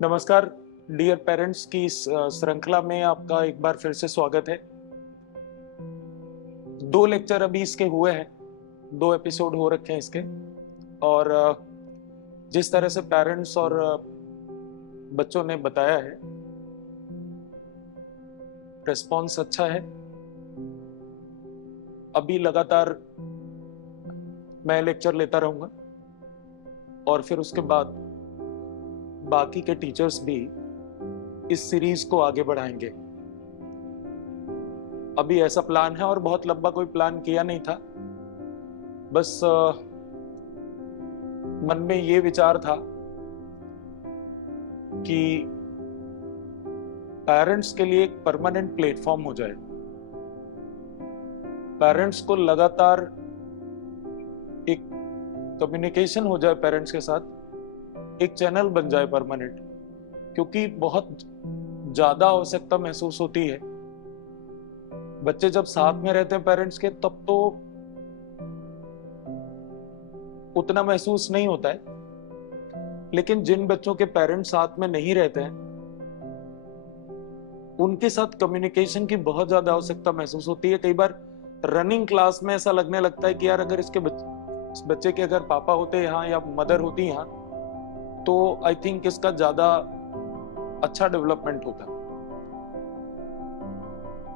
नमस्कार dear parents की इस श्रृंखला में आपका एक बार फिर से स्वागत है। 2 लेक्चर अभी इसके हुए हैं, 2 एपिसोड हो रखे हैं इसके। और जिस तरह से पेरेंट्स और बच्चों ने बताया है, रिस्पॉन्स अच्छा है। अभी लगातार मैं लेक्चर लेता रहूंगा और फिर उसके बाद बाकी के टीचर्स भी इस सीरीज को आगे बढ़ाएंगे। अभी ऐसा प्लान है और बहुत लंबा कोई प्लान किया नहीं था, बस मन में ये विचार था कि पेरेंट्स के लिए एक परमानेंट प्लेटफॉर्म हो जाए। पेरेंट्स को लगातार एक कम्युनिकेशन हो जाए, पेरेंट्स के साथ एक चैनल बन जाए परमानेंट, क्योंकि बहुत ज्यादा आवश्यकता महसूस होती है। बच्चे जब साथ में रहते हैं पेरेंट्स के, तब तो उतना महसूस नहीं होता है, लेकिन जिन बच्चों के पेरेंट्स साथ में नहीं रहते हैं, उनके साथ कम्युनिकेशन की बहुत ज्यादा आवश्यकता महसूस होती है। कई बार रनिंग क्लास में ऐसा लगने लगता है कि यार, अगर इस बच्चे के अगर पापा होते यहाँ या मदर होती यहाँ, तो आई थिंक इसका ज्यादा अच्छा डेवलपमेंट होता।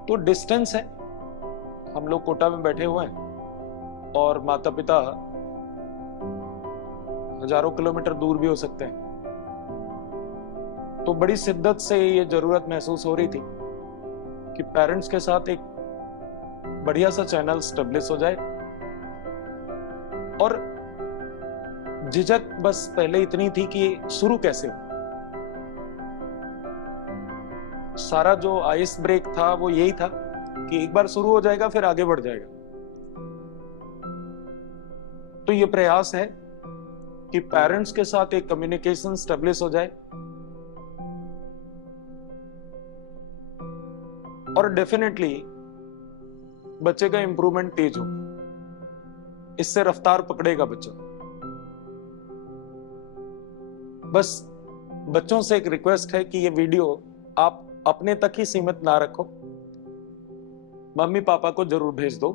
तो डिस्टेंस है, हम लोग कोटा में बैठे हुए हैं और माता पिता हजारों किलोमीटर दूर भी हो सकते हैं। तो बड़ी शिद्दत से ये जरूरत महसूस हो रही थी कि पेरेंट्स के साथ एक बढ़िया सा चैनल स्टेब्लिश हो जाए। और झिझक बस पहले इतनी थी कि शुरू कैसे हो। सारा जो आइस ब्रेक था वो यही था कि एक बार शुरू हो जाएगा फिर आगे बढ़ जाएगा। तो ये प्रयास है कि पेरेंट्स के साथ एक कम्युनिकेशन स्टेब्लिश हो जाए और डेफिनेटली बच्चे का इंप्रूवमेंट तेज हो। इससे रफ्तार पकड़ेगा बच्चा। बस बच्चों से एक रिक्वेस्ट है कि ये वीडियो आप अपने तक ही सीमित ना रखो, मम्मी पापा को जरूर भेज दो,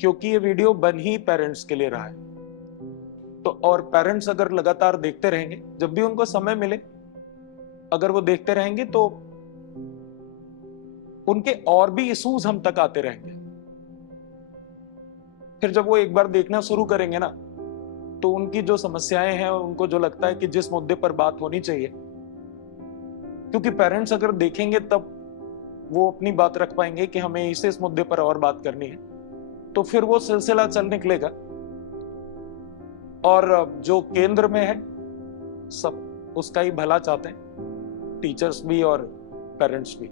क्योंकि ये वीडियो बन ही पेरेंट्स के लिए रहा है। तो और पेरेंट्स अगर लगातार देखते रहेंगे, जब भी उनको समय मिले अगर वो देखते रहेंगे, तो उनके और भी इश्यूज हम तक आते रहेंगे। फिर जब वो एक बार देखना शुरू करेंगे ना, तो उनकी जो समस्याएं हैं, उनको जो लगता है कि जिस मुद्दे पर बात होनी चाहिए, क्योंकि पेरेंट्स अगर देखेंगे तब वो अपनी बात रख पाएंगे कि हमें इस मुद्दे पर और बात करनी है, तो फिर वो सिलसिला चल निकलेगा। और जो केंद्र में है सब उसका ही भला चाहते हैं, टीचर्स भी और पेरेंट्स भी।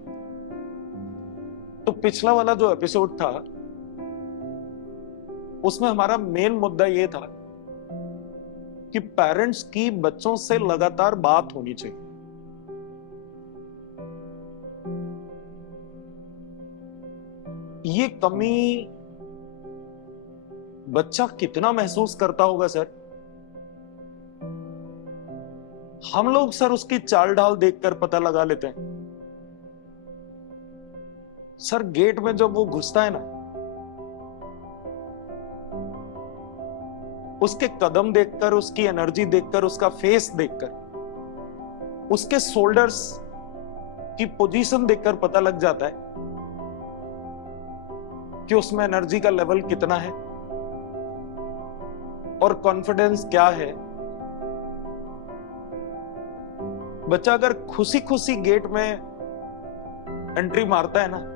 तो पिछला वाला जो एपिसोड था, उसमें हमारा मेन मुद्दा ये था कि पेरेंट्स की बच्चों से लगातार बात होनी चाहिए। ये कमी बच्चा कितना महसूस करता होगा सर। हम लोग सर उसकी चाल ढाल देखकर पता लगा लेते हैं। सर गेट में जब वो घुसता है ना, उसके कदम देखकर, उसकी एनर्जी देखकर, उसका फेस देखकर, उसके शोल्डर्स की पोजीशन देखकर पता लग जाता है कि उसमें एनर्जी का लेवल कितना है और कॉन्फिडेंस क्या है। बच्चा अगर खुशी खुशी गेट में एंट्री मारता है ना,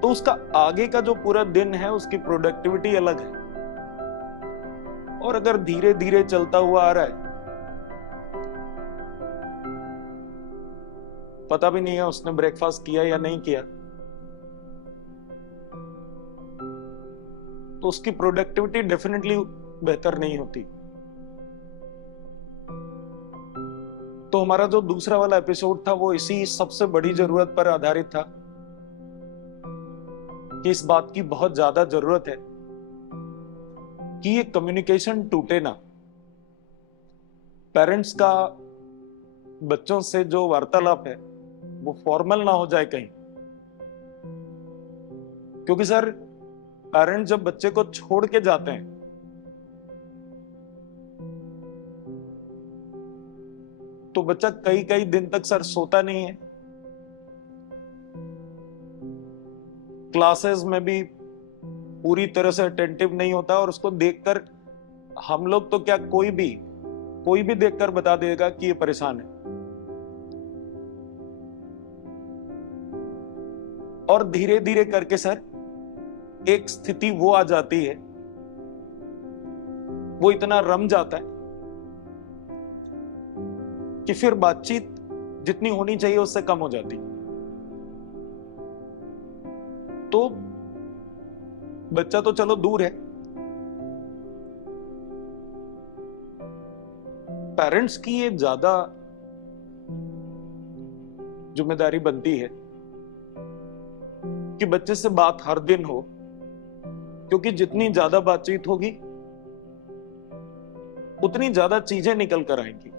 तो उसका आगे का जो पूरा दिन है उसकी प्रोडक्टिविटी अलग है। और अगर धीरे धीरे चलता हुआ आ रहा है, पता भी नहीं है उसने ब्रेकफास्ट किया या नहीं किया, तो उसकी प्रोडक्टिविटी डेफिनेटली बेहतर नहीं होती। तो हमारा जो दूसरा वाला एपिसोड था वो इसी सबसे बड़ी जरूरत पर आधारित था कि इस बात की बहुत ज्यादा जरूरत है कि ये कम्युनिकेशन टूटे ना। पेरेंट्स का बच्चों से जो वार्तालाप है वो फॉर्मल ना हो जाए कहीं, क्योंकि सर पेरेंट्स जब बच्चे को छोड़ के जाते हैं तो बच्चा कई कई दिन तक सर सोता नहीं है, क्लासेस में भी पूरी तरह से अटेंटिव नहीं होता, और उसको देखकर हम लोग तो क्या कोई भी देखकर बता देगा कि ये परेशान है। और धीरे धीरे करके सर एक स्थिति वो आ जाती है, वो इतना रम जाता है कि फिर बातचीत जितनी होनी चाहिए उससे कम हो जाती। तो बच्चा तो चलो दूर है, पेरेंट्स की ये ज्यादा जिम्मेदारी बनती है कि बच्चे से बात हर दिन हो, क्योंकि जितनी ज्यादा बातचीत होगी उतनी ज्यादा चीजें निकल कर आएंगी।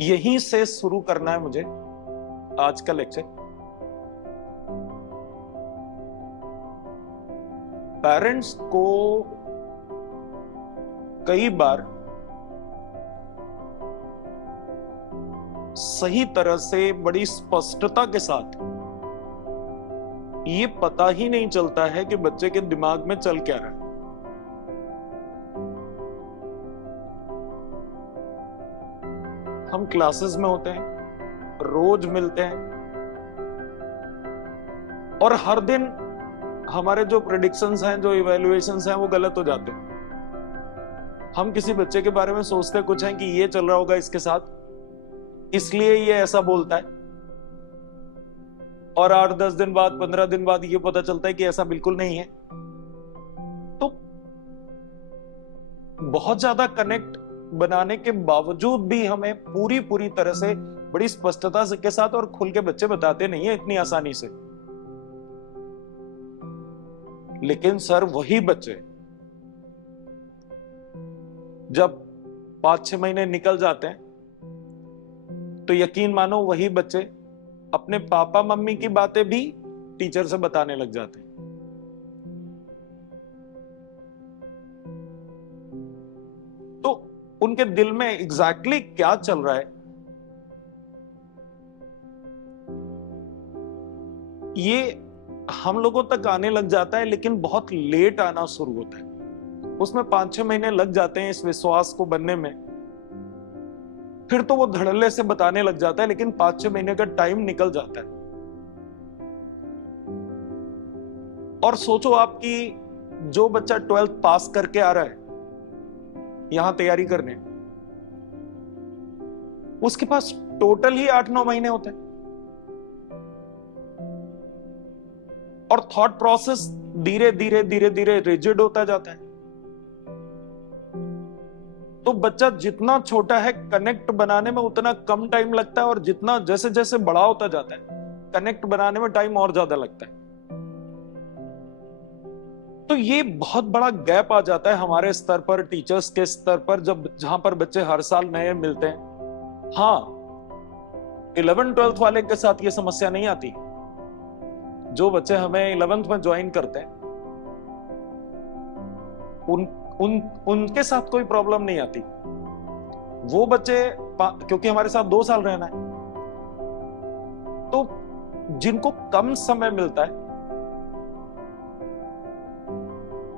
यहीं से शुरू करना है मुझे आज का लेक्चर। पेरेंट्स को कई बार सही तरह से बड़ी स्पष्टता के साथ ये पता ही नहीं चलता है कि बच्चे के दिमाग में चल क्या रहा है। हम क्लासेस में होते हैं, रोज मिलते हैं, और हर दिन हमारे जो प्रेडिक्शंस हैं, जो इवैल्यूएशंस हैं, वो गलत हो जाते हैं। हम किसी बच्चे के बारे में सोचते कुछ हैं कि ये चल रहा होगा इसके साथ, इसलिए ये ऐसा बोलता है, और 8-10 दिन बाद, 15 दिन बाद ये पता चलता है कि ऐसा बिल्कुल नहीं है। तो बहुत ज्यादा कनेक्ट बनाने के बावजूद भी हमें पूरी तरह से बड़ी स्पष्टता के साथ और खुल के बच्चे बताते नहीं है इतनी आसानी से। लेकिन सर वही बच्चे जब 5-6 महीने निकल जाते हैं तो यकीन मानो वही बच्चे अपने पापा मम्मी की बातें भी टीचर से बताने लग जाते हैं। तो उनके दिल में एग्जैक्टली क्या चल रहा है ये हम लोगों तक आने लग जाता है, लेकिन बहुत लेट आना शुरू होता है। उसमें 5-6 महीने लग जाते हैं इस विश्वास को बनने में। फिर तो वो धड़ल्ले से बताने लग जाता है, लेकिन 5-6 महीने का टाइम निकल जाता है। और सोचो आपकी जो बच्चा 12th पास करके आ रहा है यहां तैयारी करने, उसके पास टोटल ही 8-9 महीने होते हैं, और थॉट प्रोसेस धीरे धीरे रिजिड होता जाता है। तो बच्चा जितना छोटा है कनेक्ट बनाने में उतना कम टाइम लगता है, और जितना जैसे जैसे बड़ा होता जाता है कनेक्ट बनाने में टाइम और ज्यादा लगता है। तो ये बहुत बड़ा गैप आ जाता है हमारे स्तर पर, टीचर्स के स्तर पर, जहां पर बच्चे हर साल नए मिलते हैं। हाँ, 11th-12th वाले के साथ ये समस्या नहीं आती। जो बच्चे हमें 11th में ज्वाइन करते हैं उनके साथ कोई प्रॉब्लम नहीं आती। वो बच्चे क्योंकि हमारे साथ 2 साल रहना है, तो जिनको कम समय मिलता है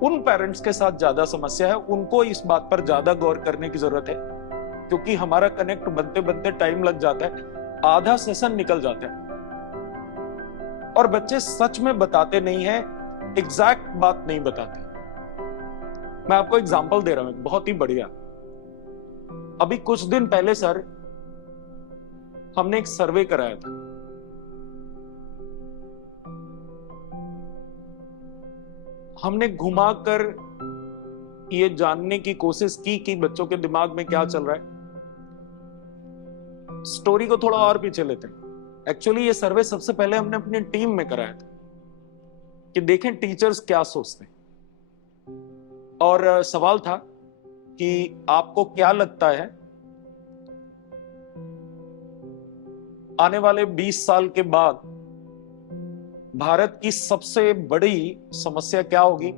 उन पेरेंट्स के साथ ज्यादा समस्या है। उनको इस बात पर ज्यादा गौर करने की जरूरत है, क्योंकि हमारा कनेक्ट बनते बनते टाइम लग जाता है, आधा सेशन निकल जाता है, और बच्चे सच में बताते नहीं है, एग्जैक्ट बात नहीं बताते। मैं आपको एग्जांपल दे रहा हूं बहुत ही बढ़िया। अभी कुछ दिन पहले सर हमने एक सर्वे कराया था। हमने घुमाकर ये जानने की कोशिश की कि बच्चों के दिमाग में क्या चल रहा है। स्टोरी को थोड़ा और पीछे लेते हैं। एक्चुअली ये सर्वे सबसे पहले हमने अपनी टीम में कराया था कि देखें टीचर्स क्या सोचते हैं। और सवाल था कि आपको क्या लगता है आने वाले 20 साल के बाद भारत की सबसे बड़ी समस्या क्या होगी?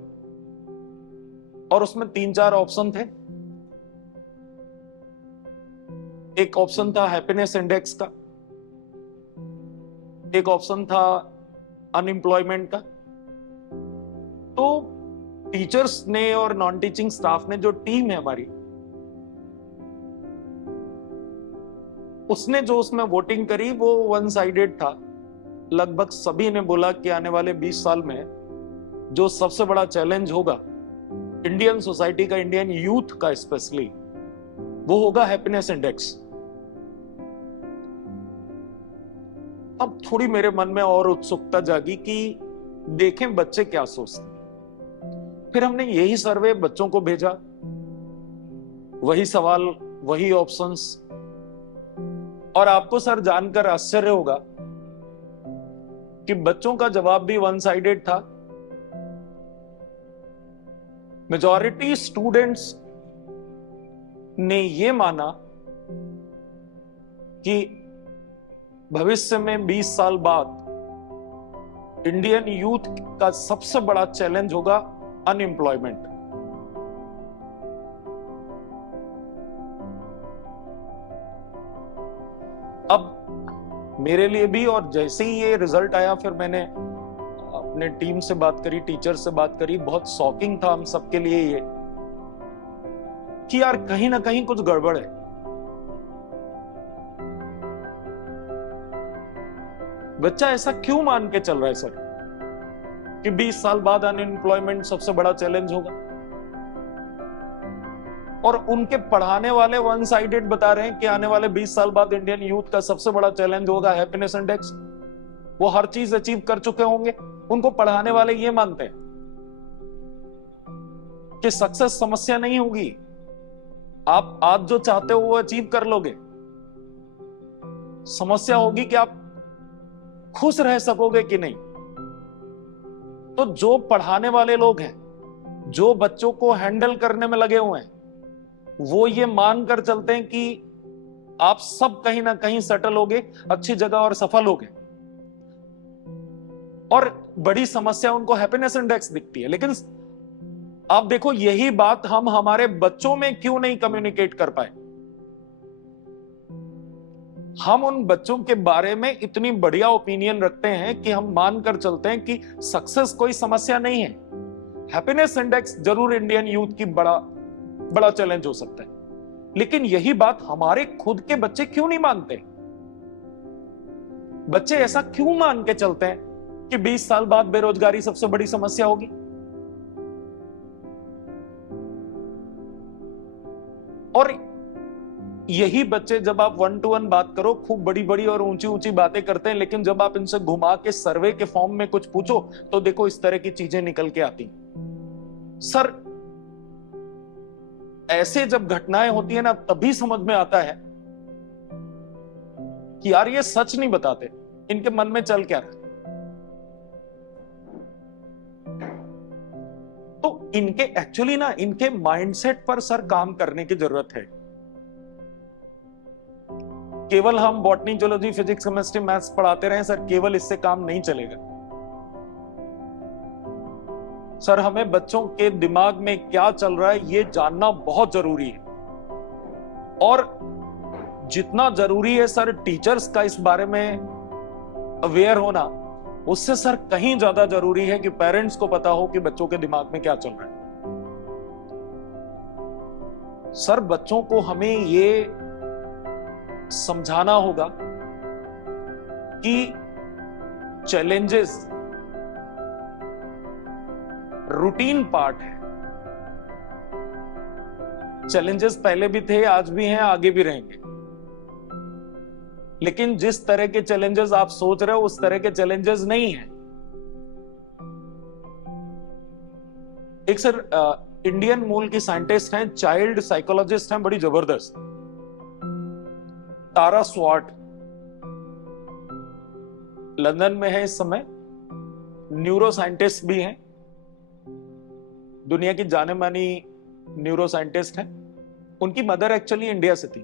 और उसमें 3-4 ऑप्शन थे। एक ऑप्शन था हैप्पीनेस इंडेक्स का, एक ऑप्शन था अनएम्प्लॉयमेंट का। तो टीचर्स ने और नॉन टीचिंग स्टाफ ने, जो टीम है हमारी, उसने जो उसमें वोटिंग करी वो वन साइडेड था। लगभग सभी ने बोला कि आने वाले 20 साल में जो सबसे बड़ा चैलेंज होगा इंडियन सोसाइटी का, इंडियन यूथ का स्पेशली, वो होगा हैप्पीनेस इंडेक्स। अब थोड़ी मेरे मन में और उत्सुकता जागी कि देखें बच्चे क्या सोचते हैं। फिर हमने यही सर्वे बच्चों को भेजा, वही सवाल, वही ऑप्शंस, और आपको सर जानकर आश्चर्य होगा कि बच्चों का जवाब भी वन साइडेड था। मेजॉरिटी स्टूडेंट्स ने यह माना कि भविष्य में 20 साल बाद इंडियन यूथ का सबसे बड़ा चैलेंज होगा अनएम्प्लॉयमेंट। अब मेरे लिए भी, और जैसे ही ये रिजल्ट आया फिर मैंने अपने टीम से बात करी, टीचर से बात करी। बहुत शॉकिंग था हम सबके लिए ये कि यार कहीं ना कहीं कुछ गड़बड़ है। बच्चा ऐसा क्यों मान के चल रहा है सर कि 20 साल बाद अनएम्प्लॉयमेंट सबसे बड़ा चैलेंज होगा, और उनके पढ़ाने वाले वन साइडेड बता रहे हैं कि आने वाले 20 साल बाद इंडियन यूथ का सबसे बड़ा चैलेंज होगा हैप्पीनेस इंडेक्स। वो हर चीज अचीव कर चुके होंगे, उनको पढ़ाने वाले ये मानते हैं कि सक्सेस समस्या नहीं होगी, आप आज जो चाहते हो वो अचीव कर लोगे। समस्या होगी कि आप खुश रह सकोगे कि नहीं। तो जो पढ़ाने वाले लोग हैं, जो बच्चों को हैंडल करने में लगे हुए हैं, वो ये मानकर चलते हैं कि आप सब कहीं ना कहीं सेटल होगे, अच्छी जगह और सफल होगे। और बड़ी समस्या उनको हैप्पीनेस इंडेक्स दिखती है। लेकिन आप देखो, यही बात हम हमारे बच्चों में क्यों नहीं कम्युनिकेट कर पाए। हम उन बच्चों के बारे में इतनी बढ़िया ओपिनियन रखते हैं कि हम मानकर चलते हैं कि सक्सेस कोई समस्या नहीं है, हैप्पीनेस इंडेक्स जरूर इंडियन यूथ की बड़ा चैलेंज हो सकता है। लेकिन यही बात हमारे खुद के बच्चे क्यों नहीं मानते? बच्चे ऐसा क्यों मान के चलते हैं कि 20 साल बाद बेरोजगारी सबसे बड़ी समस्या होगी? और यही बच्चे, जब आप 1-to-1 बात करो, खूब बड़ी बड़ी और ऊंची ऊंची बातें करते हैं, लेकिन जब आप इनसे घुमा के सर्वे के फॉर्म में कुछ पूछो तो देखो इस तरह की चीजें निकल के आती। सर, ऐसे जब घटनाएं होती है ना, तभी समझ में आता है कि यार ये सच नहीं बताते, इनके मन में चल क्या रहा है। तो इनके एक्चुअली ना, इनके माइंडसेट पर सर काम करने की जरूरत है। केवल हम botany, zoology, physics, chemistry, maths पढ़ाते रहे सर, केवल इससे काम नहीं चलेगा। सर, हमें बच्चों के दिमाग में क्या चल रहा है ये जानना बहुत जरूरी है। और जितना जरूरी है सर टीचर्स का इस बारे में अवेयर होना, उससे सर कहीं ज्यादा जरूरी है कि पेरेंट्स को पता हो कि बच्चों के दिमाग में क्या चल रहा है। सर, बच्चों को हमें ये समझाना होगा कि चैलेंजेस रूटीन पार्ट है। चैलेंजेस पहले भी थे, आज भी हैं, आगे भी रहेंगे। लेकिन जिस तरह के चैलेंजेस आप सोच रहे हो उस तरह के चैलेंजेस नहीं हैं। एक सर इंडियन मूल की साइंटिस्ट हैं, चाइल्ड साइकोलॉजिस्ट हैं, बड़ी जबरदस्त, तारा स्वाट, लंदन में है इस समय। न्यूरो साइंटिस्ट भी हैं, दुनिया की जाने मानी न्यूरो साइंटिस्ट हैं। उनकी मदर एक्चुअली इंडिया से थी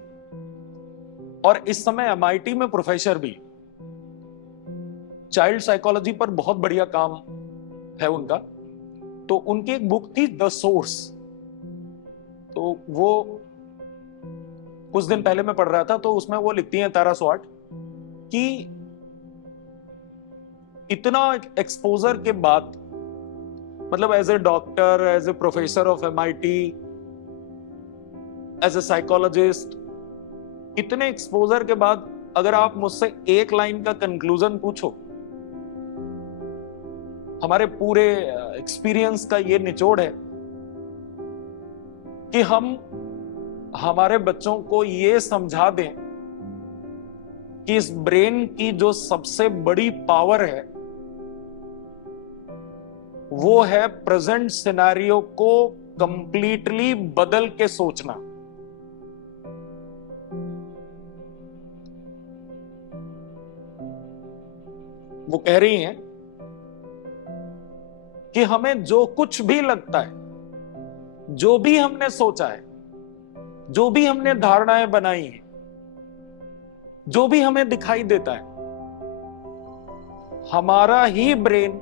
और इस समय MIT में प्रोफेसर भी। चाइल्ड साइकोलॉजी पर बहुत बढ़िया काम है उनका। तो उनकी एक बुक थी द सोर्स, तो वो कुछ दिन पहले मैं पढ़ रहा था, तो उसमें वो लिखती हैं तारा स्वाट कि इतना एक्सपोजर के बाद, मतलब as a doctor, as a professor of MIT, as a psychologist, इतने एक्सपोजर के बाद अगर आप मुझसे एक लाइन का कंक्लूजन पूछो, हमारे पूरे एक्सपीरियंस का ये निचोड़ है कि हम हमारे बच्चों को ये समझा दें कि इस ब्रेन की जो सबसे बड़ी पावर है वो है प्रेजेंट सिनेरियो को कंप्लीटली बदल के सोचना। वो कह रही हैं कि हमें जो कुछ भी लगता है, जो भी हमने सोचा है, जो भी हमने धारणाएं बनाई हैं, जो भी हमें दिखाई देता है, हमारा ही ब्रेन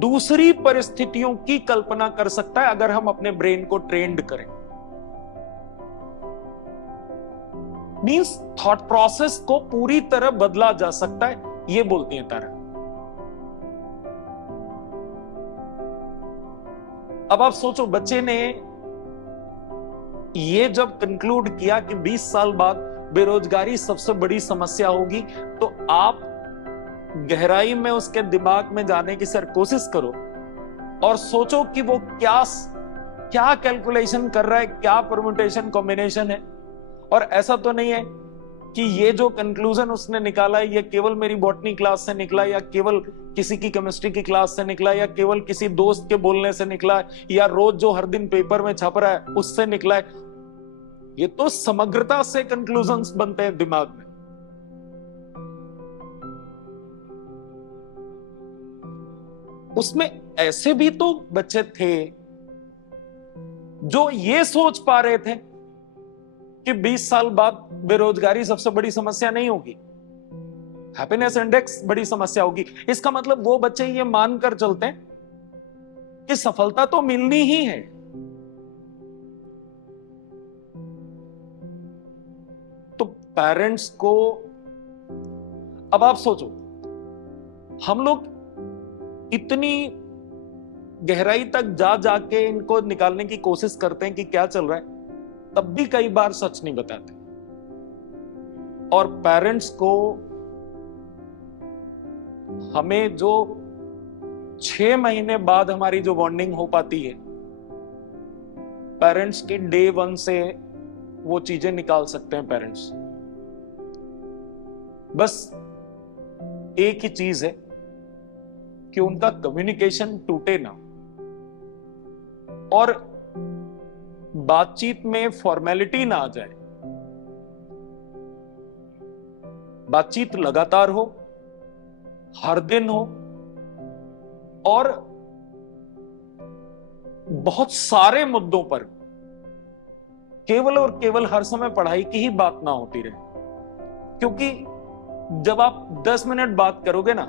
दूसरी परिस्थितियों की कल्पना कर सकता है अगर हम अपने ब्रेन को ट्रेंड करें। मींस थॉट प्रोसेस को पूरी तरह बदला जा सकता है, ये बोलती हैं तारा। अब आप सोचो, बच्चे ने ये जब कंक्लूड किया कि 20 साल बाद बेरोजगारी सबसे बड़ी समस्या होगी, तो आप गहराई में उसके दिमाग में जाने की सर कोशिश करो और सोचो कि वो क्या कैलकुलेशन कर रहा है, क्या परम्यूटेशन कॉम्बिनेशन है। और ऐसा तो नहीं है कि ये जो कंक्लूजन उसने निकाला है ये केवल मेरी बॉटनी क्लास से निकला, या केवल किसी की केमिस्ट्री की क्लास से निकला, या केवल किसी दोस्त के बोलने से निकला, या रोज जो हर दिन पेपर में छप रहा है उससे निकला है। ये तो समग्रता से कंक्लूजन्स बनते हैं दिमाग में। उसमें ऐसे भी तो बच्चे थे जो ये सोच पा रहे थे कि 20 साल बाद बेरोजगारी सबसे बड़ी समस्या नहीं होगी, हैप्पीनेस इंडेक्स बड़ी समस्या होगी। इसका मतलब वो बच्चे ये मानकर चलते हैं कि सफलता तो मिलनी ही है। तो पेरेंट्स को, अब आप सोचो, हम लोग इतनी गहराई तक जा जाके इनको निकालने की कोशिश करते हैं कि क्या चल रहा है, तब भी कई बार सच नहीं बताते। और पेरेंट्स को हमें जो 6 महीने बाद हमारी जो बॉन्डिंग हो पाती है, पेरेंट्स के डे 1 से वो चीजें निकाल सकते हैं पेरेंट्स। बस एक ही चीज है कि उनका कम्युनिकेशन टूटे ना, और बातचीत में फॉर्मेलिटी ना आ जाए। बातचीत लगातार हो, हर दिन हो, और बहुत सारे मुद्दों पर, केवल और केवल हर समय पढ़ाई की ही बात ना होती रहे। क्योंकि जब आप 10 मिनट बात करोगे ना,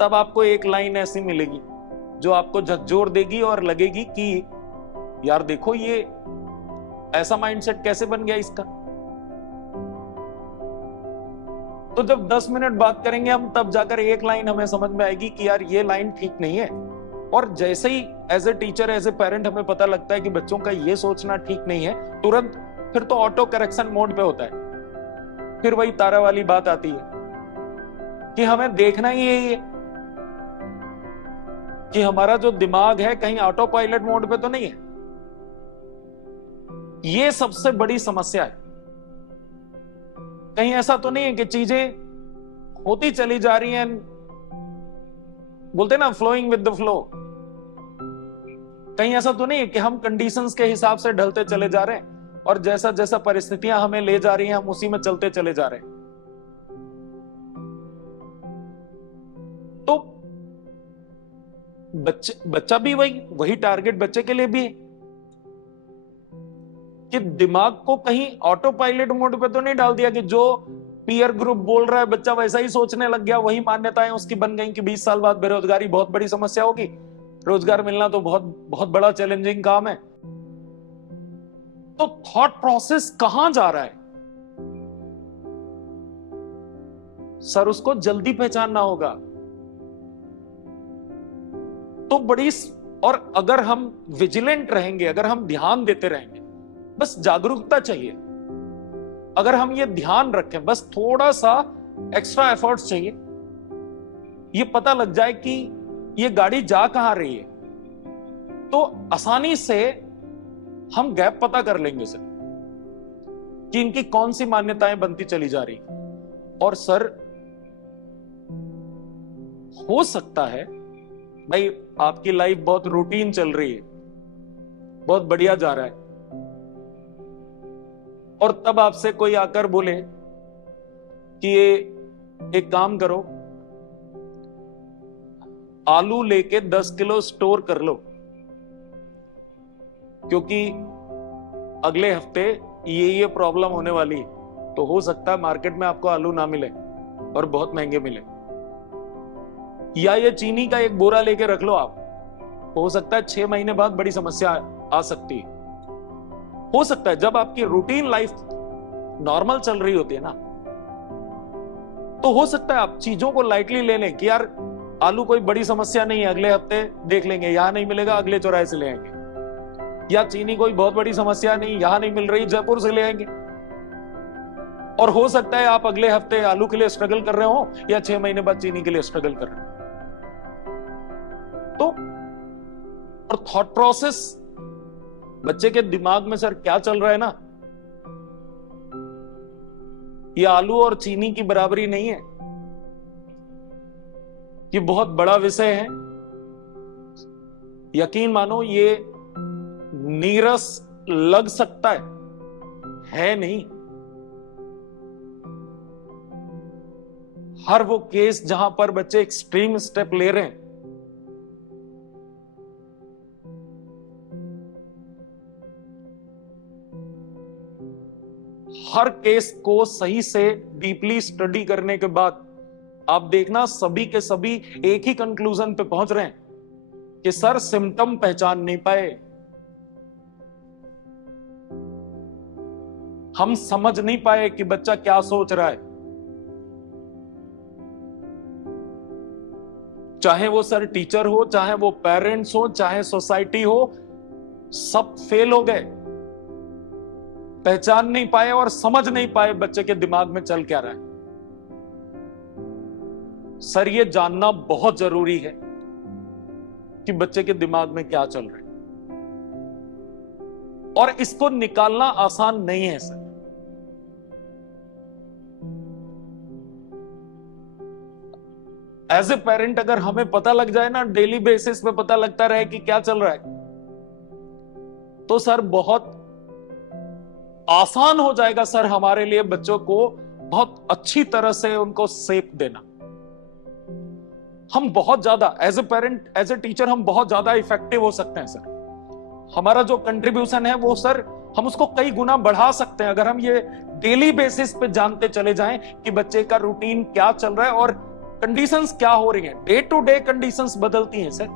तब आपको एक लाइन ऐसी मिलेगी जो आपको झकझोर देगी और लगेगी कि यार देखो ये ऐसा माइंडसेट कैसे बन गया इसका। तो जब 10 मिनट बात करेंगे हम, तब जाकर एक लाइन हमें समझ में आएगी कि यार ये लाइन ठीक नहीं है। और जैसे ही as a teacher, as a parent हमें पता लगता है कि बच्चों का ये सोचना ठीक नहीं है, तुरंत फिर तो ऑटो करेक्शन मोड पे होता है। फिर वही तारा वाली बात आती है कि हमें देखना ही यही है कि हमारा जो दिमाग है कहीं ऑटो पायलट मोड पे तो नहीं है। ये सबसे बड़ी समस्या है। कहीं ऐसा तो नहीं है कि चीजें होती चली जा रही हैं, बोलते ना फ्लोइंग विद द फ्लो। कहीं ऐसा तो नहीं है कि हम कंडीशंस के हिसाब से ढलते चले जा रहे हैं और जैसा जैसा परिस्थितियां हमें ले जा रही हैं हम उसी में चलते चले जा रहे हैं। बच्चा भी वही टारगेट बच्चे के लिए भी है कि दिमाग को कहीं ऑटो पायलट मोड पे तो नहीं डाल दिया कि जो पीयर ग्रुप बोल रहा है बच्चा वैसा ही सोचने लग गया, वही मान्यताएं उसकी बन गई कि 20 साल बाद बेरोजगारी बहुत बड़ी समस्या होगी, रोजगार मिलना तो बहुत बहुत बड़ा चैलेंजिंग काम है। तो थॉट प्रोसेस कहां जा रहा है सर, उसको जल्दी पहचानना होगा। तो बड़ी, और अगर हम विजिलेंट रहेंगे, अगर हम ध्यान देते रहेंगे, बस जागरूकता चाहिए, अगर हम ये ध्यान रखें, बस थोड़ा सा एक्स्ट्रा एफर्ट्स चाहिए, ये पता लग जाए कि ये गाड़ी जा कहां रही है, तो आसानी से हम गैप पता कर लेंगे सर कि इनकी कौन सी मान्यताएं बनती चली जा रही। और सर हो सकता है भाई आपकी लाइफ बहुत रूटीन चल रही है, बहुत बढ़िया जा रहा है, और तब आपसे कोई आकर बोले कि ये एक काम करो, आलू लेके 10 किलो स्टोर कर लो, क्योंकि अगले हफ्ते ये प्रॉब्लम होने वाली, तो हो सकता है मार्केट में आपको आलू ना मिले और बहुत महंगे मिले, या ये चीनी का एक बोरा लेके रख लो आप, हो सकता है 6 महीने बाद बड़ी समस्या आ सकती है। हो सकता है जब आपकी रूटीन लाइफ नॉर्मल चल रही होती है ना, तो हो सकता है आप चीजों को लाइटली ले लें कि यार आलू कोई बड़ी समस्या नहीं है, अगले हफ्ते देख लेंगे, यहां नहीं मिलेगा अगले चौराहे से ले आएंगे, या चीनी कोई बहुत बड़ी समस्या नहीं, यहां नहीं मिल रही जयपुर से ले आएंगे। और हो सकता है आप अगले हफ्ते आलू के लिए स्ट्रगल कर रहे हो या 6 महीने बाद चीनी के लिए स्ट्रगल कर रहे हो। तो और थॉट प्रोसेस बच्चे के दिमाग में सर क्या चल रहा है ना, ये आलू और चीनी की बराबरी नहीं है, ये बहुत बड़ा विषय है। यकीन मानो ये नीरस लग सकता है नहीं। हर वो केस जहां पर बच्चे एक्सट्रीम स्टेप ले रहे हैं, हर केस को सही से डीपली स्टडी करने के बाद आप देखना सभी के सभी एक ही कंक्लूजन पे पहुंच रहे हैं कि सर सिम्टम पहचान नहीं पाए, हम समझ नहीं पाए कि बच्चा क्या सोच रहा है। चाहे वो सर टीचर हो, चाहे वो पेरेंट्स हो, चाहे सोसाइटी हो, सब फेल हो गए, पहचान नहीं पाए और समझ नहीं पाए बच्चे के दिमाग में चल क्या रहा है। सर ये जानना बहुत जरूरी है कि बच्चे के दिमाग में क्या चल रहा है, और इसको निकालना आसान नहीं है सर। एज ए पेरेंट अगर हमें पता लग जाए ना, डेली बेसिस पे पता लगता रहे कि क्या चल रहा है, तो सर बहुत आसान हो जाएगा सर हमारे लिए बच्चों को बहुत अच्छी तरह से उनको शेप देना। हम बहुत ज्यादा as a parent, as a teacher हम बहुत ज्यादा इफेक्टिव हो सकते हैं सर। हमारा जो कंट्रीब्यूशन है वो सर हम उसको कई गुना बढ़ा सकते हैं अगर हम ये डेली बेसिस पे जानते चले जाएं कि बच्चे का रूटीन क्या चल रहा है और कंडीशंस क्या हो रही हैं। डे टू डे कंडीशंस बदलती हैं सर,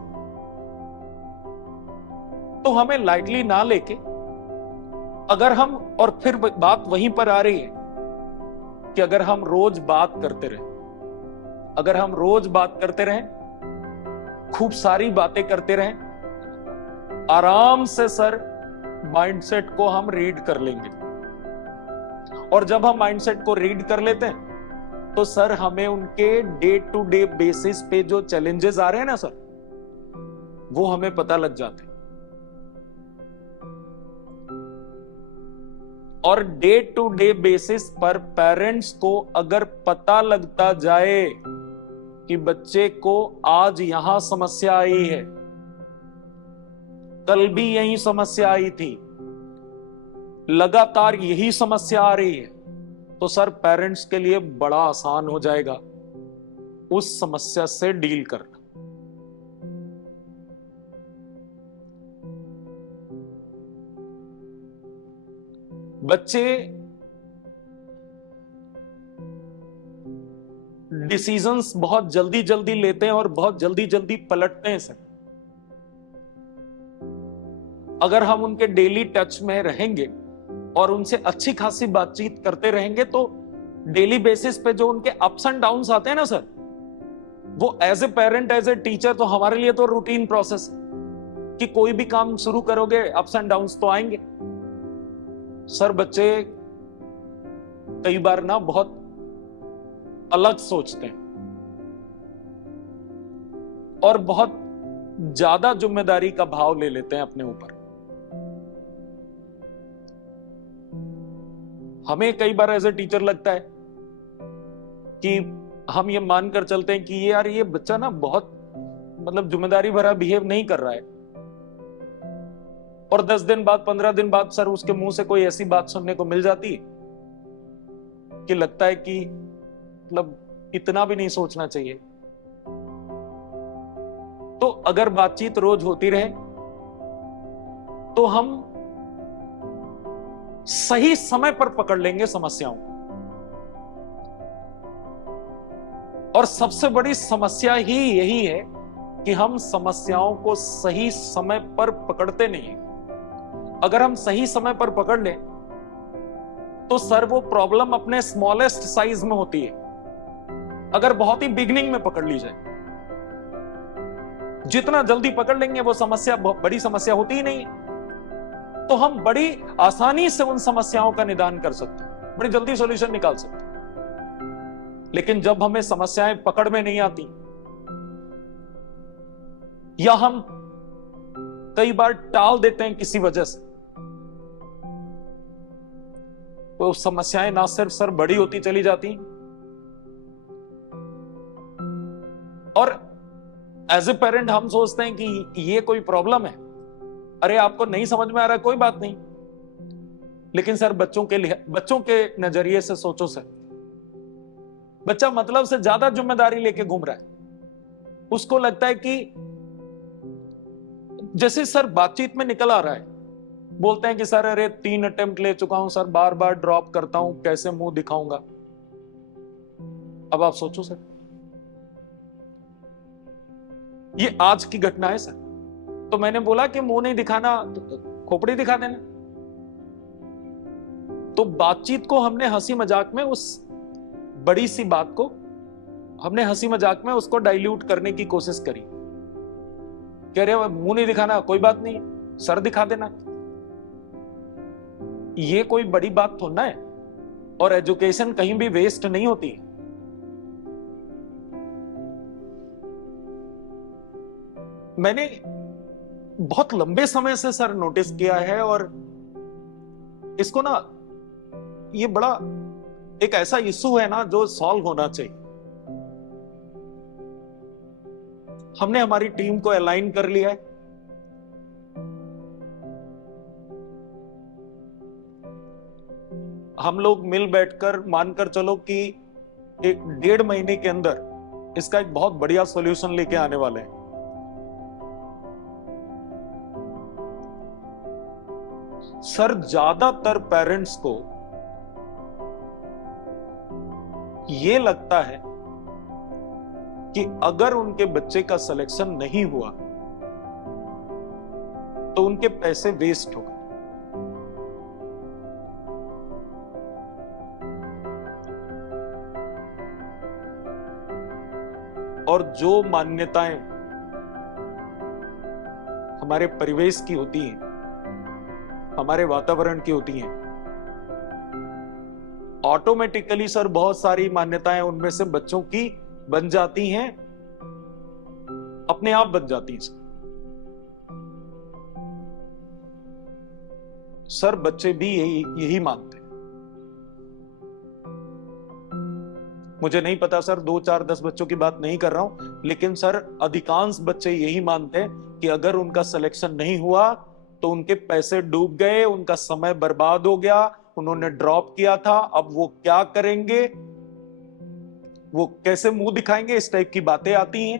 तो हमें लाइटली ना लेके अगर हम, और फिर बात वहीं पर आ रही है कि अगर हम रोज बात करते रहे, अगर हम रोज बात करते रहें, खूब सारी बातें करते रहें, आराम से सर माइंडसेट को हम रीड कर लेंगे। और जब हम माइंडसेट को रीड कर लेते हैं तो सर हमें उनके डे टू डे बेसिस पे जो चैलेंजेस आ रहे हैं ना सर, वो हमें पता लग जाते हैं। और डे टू डे बेसिस पर पेरेंट्स को अगर पता लगता जाए कि बच्चे को आज यहां समस्या आई है, कल भी यही समस्या आई थी, लगातार यही समस्या आ रही है, तो सर पेरेंट्स के लिए बड़ा आसान हो जाएगा उस समस्या से डील करना। बच्चे डिसीजंस बहुत जल्दी जल्दी लेते हैं और बहुत जल्दी जल्दी पलटते हैं सर। अगर हम उनके डेली टच में रहेंगे और उनसे अच्छी खासी बातचीत करते रहेंगे तो डेली बेसिस पे जो उनके अप्स एंड डाउन्स आते हैं ना सर, वो as a parent as a teacher तो हमारे लिए तो रूटीन प्रोसेस है कि कोई भी काम शुरू करोगे अप्स एंड डाउन्स तो आएंगे। सर बच्चे कई बार ना बहुत अलग सोचते हैं और बहुत ज्यादा जिम्मेदारी का भाव ले लेते हैं अपने ऊपर। हमें कई बार एज ए टीचर लगता है कि हम ये मानकर चलते हैं कि ये यार ये बच्चा ना बहुत मतलब जिम्मेदारी भरा बिहेव नहीं कर रहा है, और 10 दिन बाद 15 दिन बाद सर उसके मुंह से कोई ऐसी बात सुनने को मिल जाती है कि लगता है कि मतलब इतना भी नहीं सोचना चाहिए। तो अगर बातचीत रोज होती रहे तो हम सही समय पर पकड़ लेंगे समस्याओं को। और सबसे बड़ी समस्या ही यही है कि हम समस्याओं को सही समय पर पकड़ते नहीं हैं। अगर हम सही समय पर पकड़ लें तो सर वो प्रॉब्लम अपने स्मॉलेस्ट साइज में होती है। अगर बहुत ही बिगनिंग में पकड़ ली जाए, जितना जल्दी पकड़ लेंगे वो समस्या बड़ी समस्या होती ही नहीं है, तो हम बड़ी आसानी से उन समस्याओं का निदान कर सकते हैं, बड़ी जल्दी सॉल्यूशन निकाल सकते हैं। लेकिन जब हमें समस्याएं पकड़ में नहीं आती या हम कई बार टाल देते हैं किसी वजह से, तो समस्याएं ना सिर्फ सर बड़ी होती चली जाती और एज ए पेरेंट हम सोचते हैं कि ये कोई प्रॉब्लम है, अरे आपको नहीं समझ में आ रहा है कोई बात नहीं। लेकिन सर बच्चों के नजरिए से सोचो सर, बच्चा मतलब से ज्यादा जिम्मेदारी लेके घूम रहा है। उसको लगता है कि जैसे सर बातचीत में निकल आ रहा है, बोलते हैं कि सर अरे 3 अटेम्प्ट ले चुका हूं सर, बार बार ड्रॉप करता हूं, कैसे मुंह दिखाऊंगा। अब आप सोचो सर, ये आज की घटना है सर। तो मैंने बोला कि मुंह नहीं दिखाना, खोपड़ी दिखा देना। तो बातचीत को हमने हंसी मजाक में, उस बड़ी सी बात को हमने हंसी मजाक में उसको डाइल्यूट करने की कोशिश करी। कह रहे मुंह नहीं दिखाना, कोई बात नहीं, सर दिखा देना। ये कोई बड़ी बात थोड़ा ना है, और एजुकेशन कहीं भी वेस्ट नहीं होती। मैंने बहुत लंबे समय से सर नोटिस किया है, और इसको ना, ये बड़ा एक ऐसा इशू है ना जो सॉल्व होना चाहिए। हमने हमारी टीम को अलाइन कर लिया है। हम लोग मिल बैठकर मानकर चलो कि 1.5 महीने के अंदर इसका एक बहुत बढ़िया सॉल्यूशन लेके आने वाले हैं। सर ज्यादातर पेरेंट्स को यह लगता है कि अगर उनके बच्चे का सिलेक्शन नहीं हुआ तो उनके पैसे वेस्ट हो गए। और जो मान्यताएं हमारे परिवेश की होती हैं, हमारे वातावरण की होती हैं, ऑटोमेटिकली सर बहुत सारी मान्यताएं उनमें से बच्चों की बन जाती हैं, अपने आप बन जाती हैं। सर बच्चे भी यही मानते हैं। मुझे नहीं पता सर, 2 4 10 बच्चों की बात नहीं कर रहा हूं, लेकिन सर अधिकांश बच्चे यही मानते हैं कि अगर उनका सिलेक्शन नहीं हुआ तो उनके पैसे डूब गए, उनका समय बर्बाद हो गया, उन्होंने ड्रॉप किया था, अब वो क्या करेंगे, वो कैसे मुंह दिखाएंगे, इस टाइप की बातें आती हैं।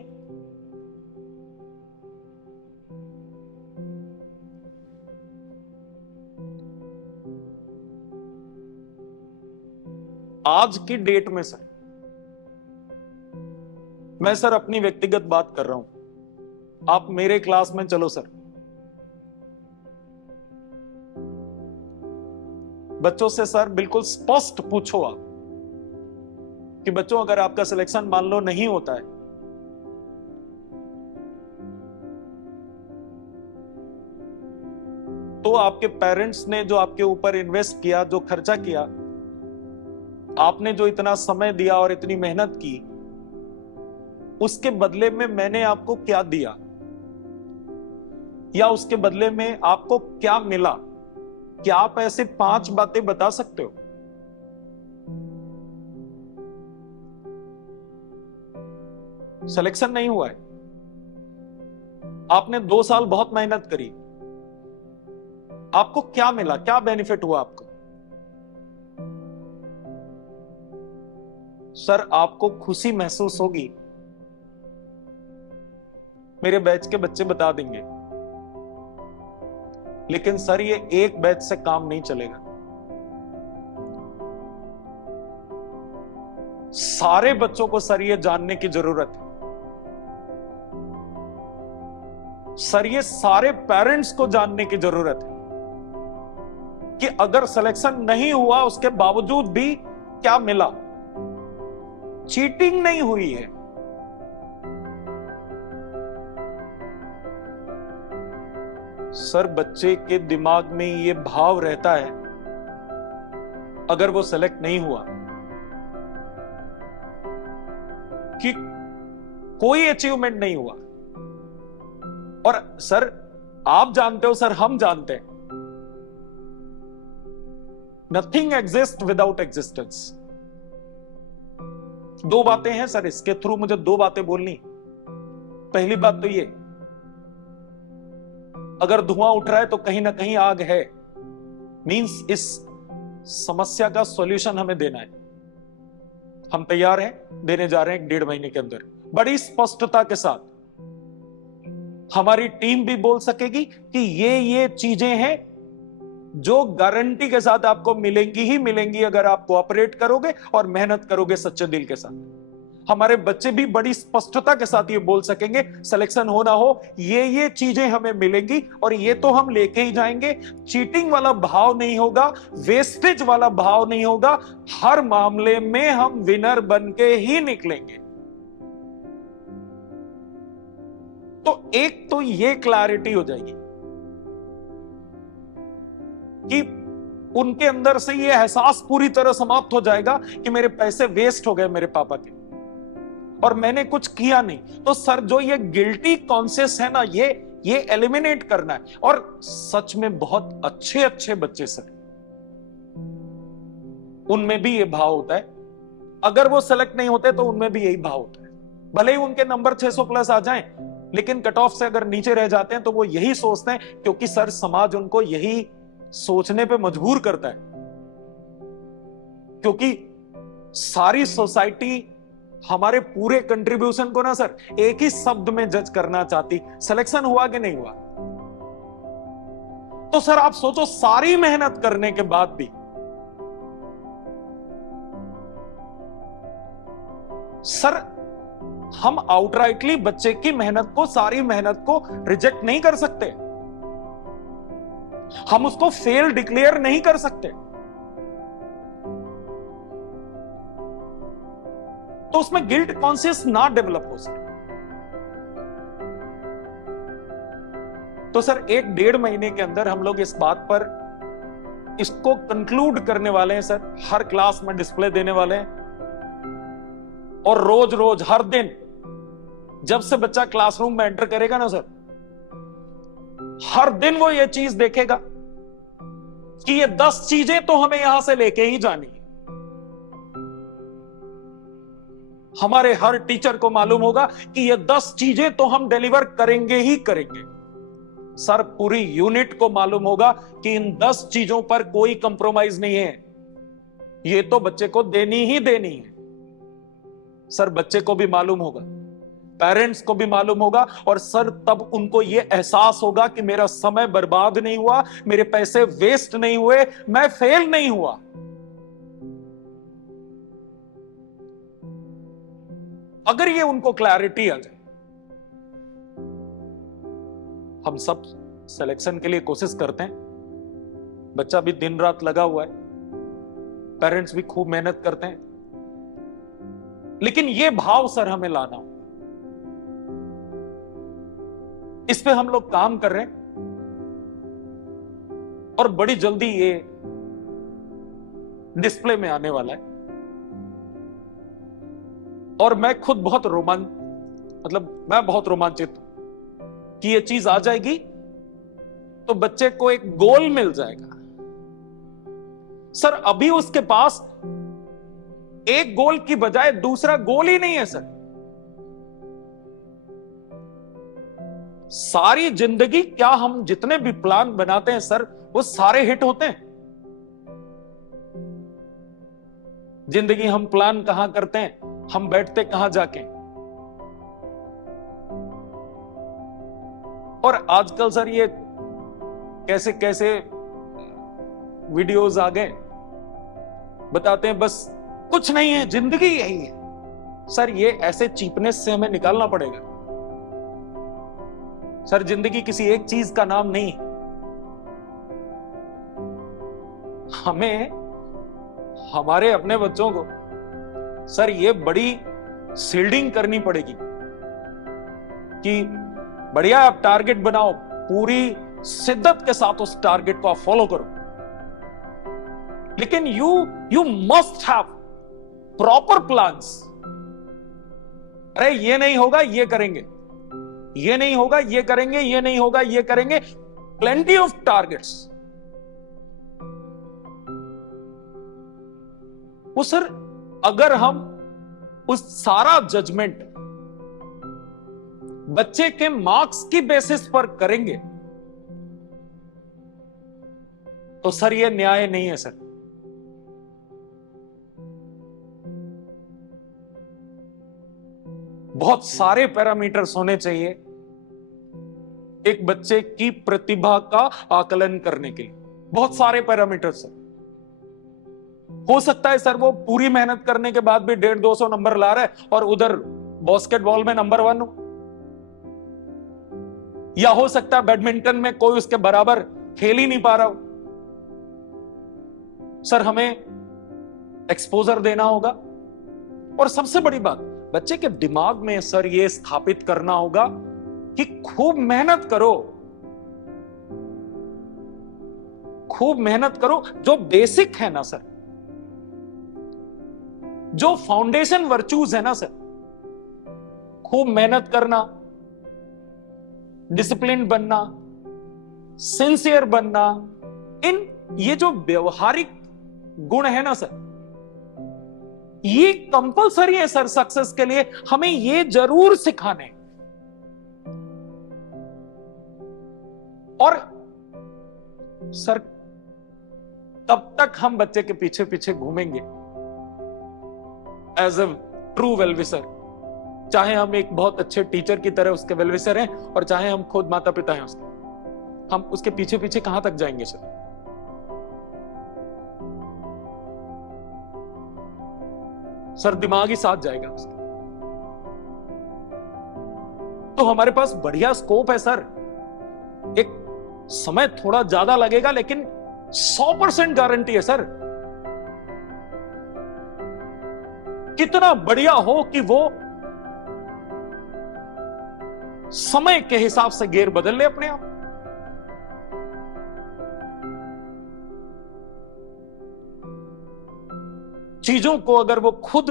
आज की डेट में सर, मैं सर अपनी व्यक्तिगत बात कर रहा हूं, आप मेरे क्लास में चलो सर, बच्चों से सर बिल्कुल स्पष्ट पूछो आप कि बच्चों अगर आपका सिलेक्शन मान लो नहीं होता है तो आपके पेरेंट्स ने जो आपके ऊपर इन्वेस्ट किया, जो खर्चा किया, आपने जो इतना समय दिया और इतनी मेहनत की, उसके बदले में मैंने आपको क्या दिया या उसके बदले में आपको क्या मिला? क्या आप ऐसे 5 बातें बता सकते हो? सिलेक्शन नहीं हुआ है, आपने 2 साल बहुत मेहनत करी, आपको क्या मिला, क्या बेनिफिट हुआ आपको? सर आपको खुशी महसूस होगी, मेरे बैच के बच्चे बता देंगे, लेकिन सर ये एक बैच से काम नहीं चलेगा। सारे बच्चों को सर ये जानने की जरूरत है, सर ये सारे पेरेंट्स को जानने की जरूरत है कि अगर सिलेक्शन नहीं हुआ उसके बावजूद भी क्या मिला। चीटिंग नहीं हुई है, सर बच्चे के दिमाग में ये भाव रहता है अगर वो सेलेक्ट नहीं हुआ कि कोई अचीवमेंट नहीं हुआ। और सर आप जानते हो, सर हम जानते हैं, नथिंग एग्जिस्ट विदाउट एग्जिस्टेंस। 2 बातें हैं सर, इसके थ्रू मुझे 2 बातें बोलनी। पहली बात तो ये, अगर धुआं उठ रहा है तो कहीं ना कहीं आग है, मींस इस समस्या का सॉल्यूशन हमें देना है। हम तैयार हैं, देने जा रहे हैं 1.5 महीने के अंदर, बड़ी स्पष्टता के साथ। हमारी टीम भी बोल सकेगी कि ये चीजें हैं जो गारंटी के साथ आपको मिलेंगी ही मिलेंगी अगर आप कोऑपरेट करोगे और मेहनत करोगे सच्चे दिल के साथ। हमारे बच्चे भी बड़ी स्पष्टता के साथ ये बोल सकेंगे, सिलेक्शन हो ना हो ये चीजें हमें मिलेंगी और ये तो हम लेके ही जाएंगे। चीटिंग वाला भाव नहीं होगा, वेस्टेज वाला भाव नहीं होगा, हर मामले में हम विनर बन के ही निकलेंगे। तो एक तो ये क्लैरिटी हो जाएगी कि उनके अंदर से ये एहसास पूरी तरह समाप्त हो जाएगा कि मेरे पैसे वेस्ट हो गए मेरे पापा के और मैंने कुछ किया नहीं। तो सर जो ये गिल्टी कॉन्शियस है ना, ये एलिमिनेट करना है। और सच में बहुत अच्छे अच्छे बच्चे सर, उनमें भी ये भाव होता है, अगर वो सेलेक्ट नहीं होते तो उनमें भी यही भाव होता है। भले ही उनके नंबर 600 प्लस आ जाएं, लेकिन कट ऑफ से अगर नीचे रह जाते हैं तो वो यही सोचते हैं, क्योंकि सर समाज उनको यही सोचने पे मजबूर करता है, क्योंकि सारी सोसाइटी हमारे पूरे कंट्रीब्यूशन को ना सर एक ही शब्द में जज करना चाहती, सिलेक्शन हुआ कि नहीं हुआ। तो सर आप सोचो, सारी मेहनत करने के बाद भी सर हम आउटराइटली बच्चे की मेहनत को, सारी मेहनत को रिजेक्ट नहीं कर सकते, हम उसको फेल डिक्लेयर नहीं कर सकते। तो उसमें गिल्ट कॉन्शियस ना डेवलप हो सर। तो सर 1.5 महीने के अंदर हम लोग इस बात पर इसको कंक्लूड करने वाले हैं सर, हर क्लास में डिस्प्ले देने वाले हैं और रोज रोज हर दिन जब से बच्चा क्लासरूम में एंटर करेगा ना सर, हर दिन वो ये चीज देखेगा कि ये 10 चीजें तो हमें यहां से लेके ही जानी है। हमारे हर टीचर को मालूम होगा कि ये 10 चीजें तो हम डिलीवर करेंगे ही करेंगे। सर पूरी यूनिट को मालूम होगा कि इन 10 चीजों पर कोई कंप्रोमाइज नहीं है, ये तो बच्चे को देनी ही देनी है। सर बच्चे को भी मालूम होगा, पेरेंट्स को भी मालूम होगा, और सर तब उनको यह एहसास होगा कि मेरा समय बर्बाद नहीं हुआ, मेरे पैसे वेस्ट नहीं हुए, मैं फेल नहीं हुआ। अगर ये उनको क्लैरिटी आ जाए, हम सब सिलेक्शन के लिए कोशिश करते हैं, बच्चा भी दिन रात लगा हुआ है, पेरेंट्स भी खूब मेहनत करते हैं, लेकिन ये भाव सर हमें लाना हो, इस पे हम लोग काम कर रहे हैं और बड़ी जल्दी ये डिस्प्ले में आने वाला है। और मैं खुद बहुत मैं बहुत रोमांचित हूं कि ये चीज आ जाएगी तो बच्चे को एक गोल मिल जाएगा। सर अभी उसके पास एक गोल की बजाय दूसरा गोल ही नहीं है सर। सारी जिंदगी क्या हम जितने भी प्लान बनाते हैं सर, वो सारे हिट होते हैं। जिंदगी हम प्लान कहां करते हैं, हम बैठते कहां जाके। और आजकल सर ये कैसे कैसे वीडियोस आ गए, बताते हैं बस कुछ नहीं है, जिंदगी यही है। सर ये ऐसे चीपनेस से हमें निकालना पड़ेगा। सर जिंदगी किसी एक चीज का नाम नहीं है। हमें हमारे अपने बच्चों को सर ये बड़ी सील्डिंग करनी पड़ेगी कि बढ़िया आप टारगेट बनाओ, पूरी शिद्दत के साथ उस टारगेट को आप फॉलो करो, लेकिन you must have proper plans. अरे ये नहीं होगा ये करेंगे, ये नहीं होगा ये करेंगे, ये नहीं होगा ये करेंगे, प्लेंटी ऑफ टारगेट्स। वो सर अगर हम उस सारा जजमेंट बच्चे के मार्क्स की बेसिस पर करेंगे तो सर ये न्याय नहीं है सर। बहुत सारे पैरामीटर्स होने चाहिए एक बच्चे की प्रतिभा का आकलन करने के लिए, बहुत सारे पैरामीटर्स सर। हो सकता है सर वो पूरी मेहनत करने के बाद भी 150-200 नंबर ला रहा है और उधर बास्केटबॉल में नंबर 1 हो, या हो सकता है बैडमिंटन में कोई उसके बराबर खेल ही नहीं पा रहा हो। सर हमें एक्सपोजर देना होगा और सबसे बड़ी बात बच्चे के दिमाग में सर ये स्थापित करना होगा कि खूब मेहनत करो, खूब मेहनत करो। जो बेसिक है ना सर, जो फाउंडेशन वर्च्यूज है ना सर, खूब मेहनत करना, डिसिप्लिन बनना, सिंसियर बनना, इन ये जो व्यवहारिक गुण है ना सर, ये कंपलसरी है सर सक्सेस के लिए। हमें ये जरूर सिखाने। और सर तब तक हम बच्चे के पीछे पीछे घूमेंगे एज अ ट्रू वेलविशर, चाहे हम एक बहुत अच्छे टीचर की तरह उसके वेलविशर हैं और चाहे हम खुद माता पिता हैं उसके, हम उसके पीछे पीछे कहां तक जाएंगे सर। सर दिमाग ही साथ जाएगा उसके। तो हमारे पास बढ़िया स्कोप है सर। एक समय थोड़ा ज्यादा लगेगा लेकिन 100% गारंटी है सर। कितना बढ़िया हो कि वो समय के हिसाब से गियर बदल ले अपने आप। चीजों को अगर वो खुद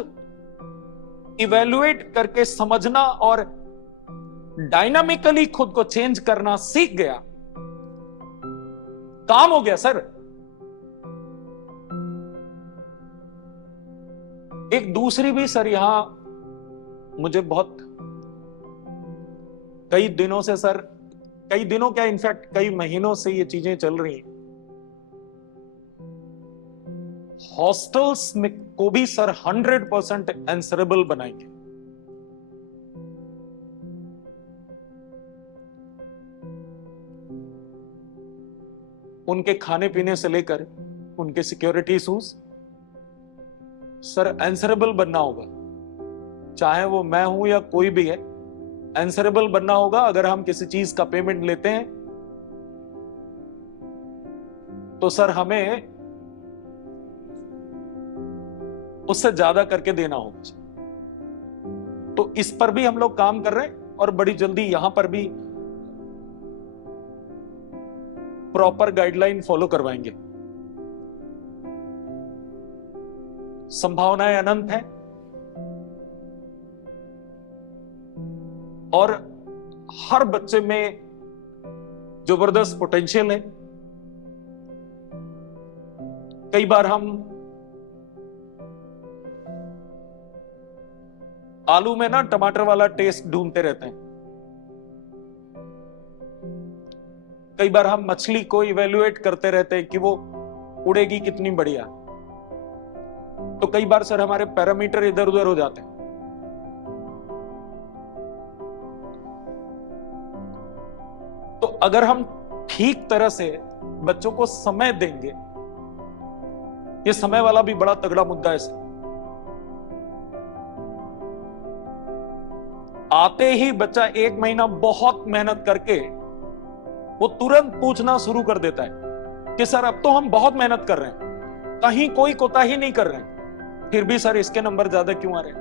इवेल्युएट करके समझना और डायनामिकली खुद को चेंज करना सीख गया, काम हो गया सर। एक दूसरी भी सर यहां मुझे बहुत कई दिनों से सर, कई दिनों क्या इनफैक्ट कई महीनों से ये चीजें चल रही हैं। हॉस्टल्स में को भी सर 100% आंसरेबल बनाएंगे। उनके खाने पीने से लेकर उनके सिक्योरिटी इशूज सर आंसरेबल बनना होगा। चाहे वो मैं हूं या कोई भी है, आंसरेबल बनना होगा। अगर हम किसी चीज का पेमेंट लेते हैं तो सर हमें उससे ज्यादा करके देना होगा। तो इस पर भी हम लोग काम कर रहे हैं और बड़ी जल्दी यहां पर भी प्रॉपर गाइडलाइन फॉलो करवाएंगे। संभावनाएं अनंत हैं और हर बच्चे में जबरदस्त पोटेंशियल है। कई बार हम आलू में ना टमाटर वाला टेस्ट ढूंढते रहते हैं। कई बार हम मछली को इवेल्युएट करते रहते हैं कि वो उड़ेगी कितनी बढ़िया। तो कई बार सर हमारे पैरामीटर इधर उधर हो जाते हैं। तो अगर हम ठीक तरह से बच्चों को समय देंगे, ये समय वाला भी बड़ा तगड़ा मुद्दा है सर। आते ही बच्चा 1 महीना बहुत मेहनत करके वो तुरंत पूछना शुरू कर देता है कि सर अब तो हम बहुत मेहनत कर रहे हैं, कहीं कोई कोताही नहीं कर रहे हैं, फिर भी सर इसके नंबर ज्यादा क्यों आ रहे हैं?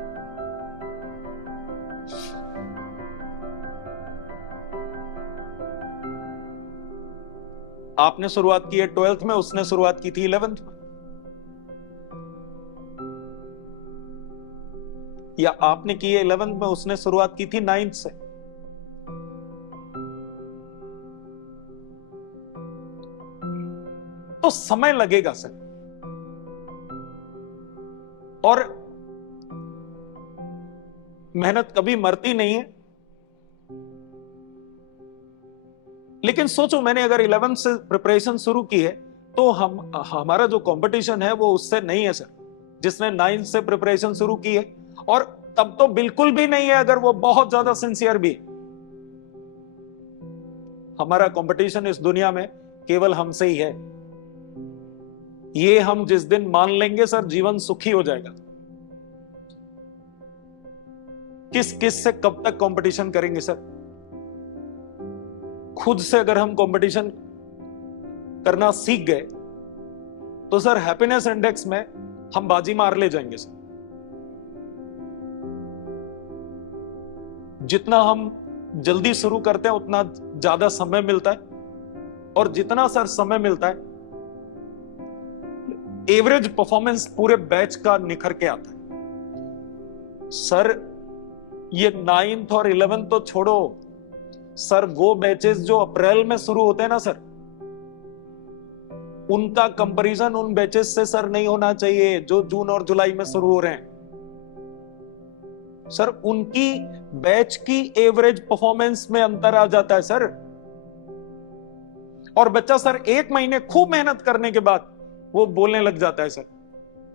आपने शुरुआत की है 12th में, उसने शुरुआत की थी 11th में। या आपने की है 11th में, उसने शुरुआत की थी 9th से। तो समय लगेगा सर। और मेहनत कभी मरती नहीं है। लेकिन सोचो, मैंने अगर 11th से प्रिपरेशन शुरू की है तो हमारा जो कंपटीशन है वो उससे नहीं है सर, जिसने 9th से प्रिपरेशन शुरू की है। और तब तो बिल्कुल भी नहीं है अगर वो बहुत ज्यादा सिंसियर भी है। हमारा कंपटीशन इस दुनिया में केवल हमसे ही है। ये हम जिस दिन मान लेंगे सर, जीवन सुखी हो जाएगा। किस किस से कब तक कंपटीशन करेंगे सर? खुद से अगर हम कंपटीशन करना सीख गए तो सर हैप्पीनेस इंडेक्स में हम बाजी मार ले जाएंगे सर। जितना हम जल्दी शुरू करते हैं उतना ज्यादा समय मिलता है, और जितना सर समय मिलता है एवरेज परफॉर्मेंस पूरे बैच का निखर के आता है सर। ये 9th और 11th तो छोड़ो सर, वो बैचेस जो अप्रैल में शुरू होते हैं ना सर, उनका कंपैरिजन उन बैचेस से सर नहीं होना चाहिए जो जून और जुलाई में शुरू हो रहे हैं सर। उनकी बैच की एवरेज परफॉर्मेंस में अंतर आ जाता है सर। और बच्चा सर 1 महीने खूब मेहनत करने के बाद वो बोलने लग जाता है सर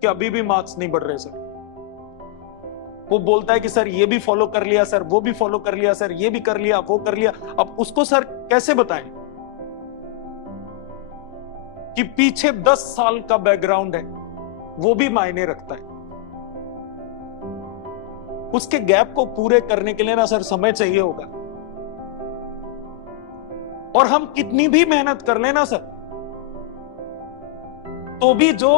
कि अभी भी मार्क्स नहीं बढ़ रहे सर। वो बोलता है कि सर ये भी फॉलो कर लिया सर, वो भी फॉलो कर लिया सर, ये भी कर लिया, वो कर लिया। अब उसको सर कैसे बताएं कि पीछे 10 साल का बैकग्राउंड है, वो भी मायने रखता है। उसके गैप को पूरे करने के लिए ना सर समय चाहिए होगा। और हम कितनी भी मेहनत कर लेना सर, तो भी जो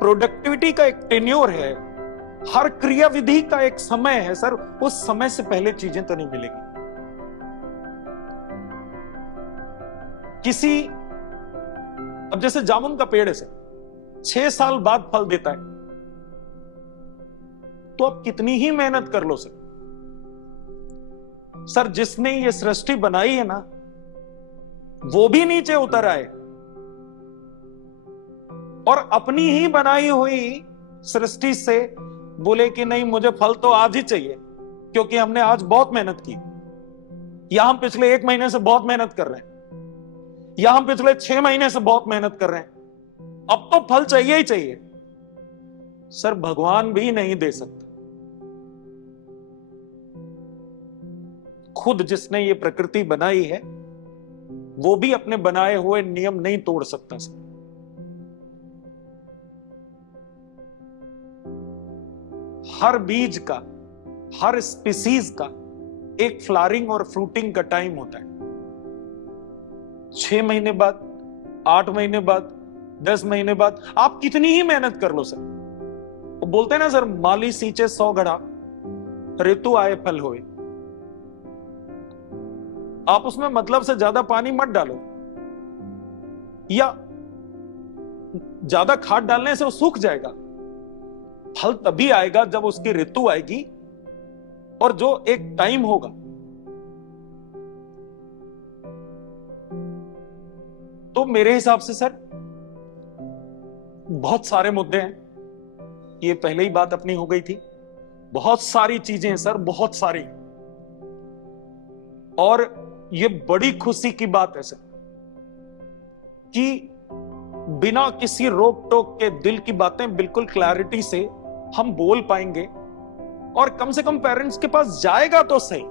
प्रोडक्टिविटी का एक टेन्योर है, हर क्रिया विधि का एक समय है सर, उस समय से पहले चीजें तो नहीं मिलेगी। किसी, अब जैसे जामुन का पेड़ है सर, 6 साल बाद फल देता है, तो आप कितनी ही मेहनत कर लो सर। सर जिसने ये सृष्टि बनाई है ना, वो भी नीचे उतर आए और अपनी ही बनाई हुई सृष्टि से बोले कि नहीं, मुझे फल तो आज ही चाहिए क्योंकि हमने आज बहुत मेहनत की। या हम पिछले 1 महीने से बहुत मेहनत कर रहे हैं, या हम पिछले 6 महीने से बहुत मेहनत कर रहे हैं, अब तो फल चाहिए ही चाहिए। सर भगवान भी नहीं दे सकता। खुद जिसने ये प्रकृति बनाई है वो भी अपने बनाए हुए नियम नहीं तोड़ सकता सर। हर बीज का हर स्पीसीज का एक फ्लावरिंग और फ्रूटिंग का टाइम होता है। 6 महीने बाद, 8 महीने बाद, 10 महीने बाद, आप कितनी ही मेहनत कर लो सर, वो बोलते हैं ना सर, माली सींचे 100 घड़ा, ऋतु आए फल होए। आप उसमें मतलब से ज्यादा पानी मत डालो, या ज्यादा खाद डालने से वो सूख जाएगा। फल तभी आएगा जब उसकी ऋतु आएगी और जो एक टाइम होगा। तो मेरे हिसाब से सर बहुत सारे मुद्दे हैं, ये पहले ही बात अपनी हो गई थी। बहुत सारी चीजें हैं सर, बहुत सारी। और ये बड़ी खुशी की बात है सर कि बिना किसी रोक टोक के दिल की बातें बिल्कुल क्लैरिटी से हम बोल पाएंगे, और कम से कम पेरेंट्स के पास जाएगा तो सही।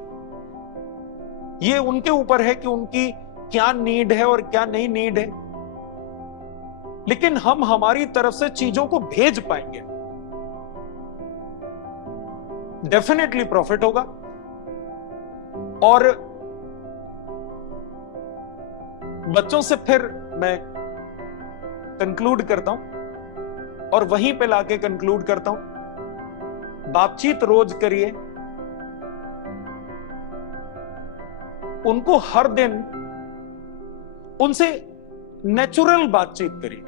ये उनके ऊपर है कि उनकी क्या नीड है और क्या नहीं नीड है, लेकिन हम हमारी तरफ से चीजों को भेज पाएंगे, डेफिनेटली प्रॉफिट होगा। और बच्चों से फिर मैं कंक्लूड करता हूं, और वहीं पे लाके कंक्लूड करता हूं। बातचीत रोज करिए, उनको हर दिन उनसे नेचुरल बातचीत करिए।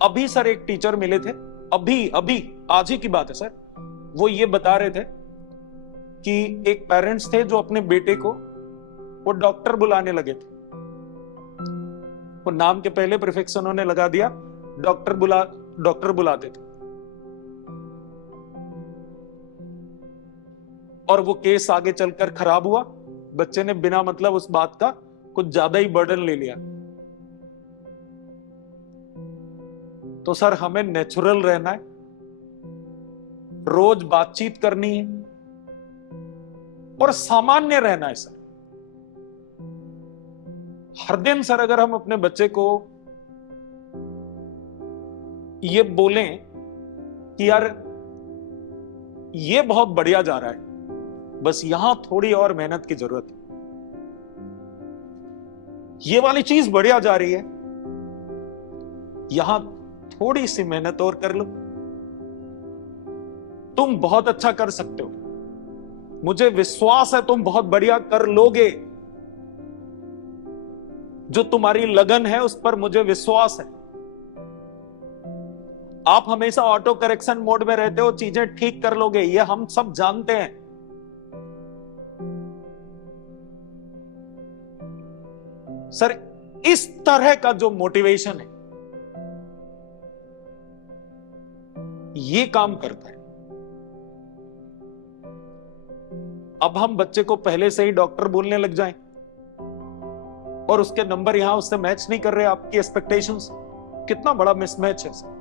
अभी सर एक टीचर मिले थे, अभी आज ही की बात है सर, वो ये बता रहे थे कि एक पेरेंट्स थे जो अपने बेटे को वो डॉक्टर बुलाने लगे थे। वो नाम के पहले प्रीफिक्स उन्होंने लगा दिया, डॉक्टर बुलाते थे। और वो केस आगे चलकर खराब हुआ। बच्चे ने बिना मतलब उस बात का कुछ ज्यादा ही बर्डन ले लिया। तो सर हमें नेचुरल रहना है, रोज बातचीत करनी है और सामान्य रहना है सर। हर दिन सर अगर हम अपने बच्चे को ये बोलें कि यार ये बहुत बढ़िया जा रहा है, बस यहां थोड़ी और मेहनत की जरूरत है, ये वाली चीज बढ़िया जा रही है, यहां थोड़ी सी मेहनत और कर लो, तुम बहुत अच्छा कर सकते हो, मुझे विश्वास है तुम बहुत बढ़िया कर लोगे, जो तुम्हारी लगन है उस पर मुझे विश्वास है। आप हमेशा ऑटो करेक्शन मोड में रहते हो, चीजें ठीक कर लोगे, ये हम सब जानते हैं। सर इस तरह का जो मोटिवेशन है ये काम करता है। अब हम बच्चे को पहले से ही डॉक्टर बोलने लग जाएं और उसके नंबर यहां उससे मैच नहीं कर रहे आपकी एक्सपेक्टेशंस, कितना बड़ा मिसमैच है सर।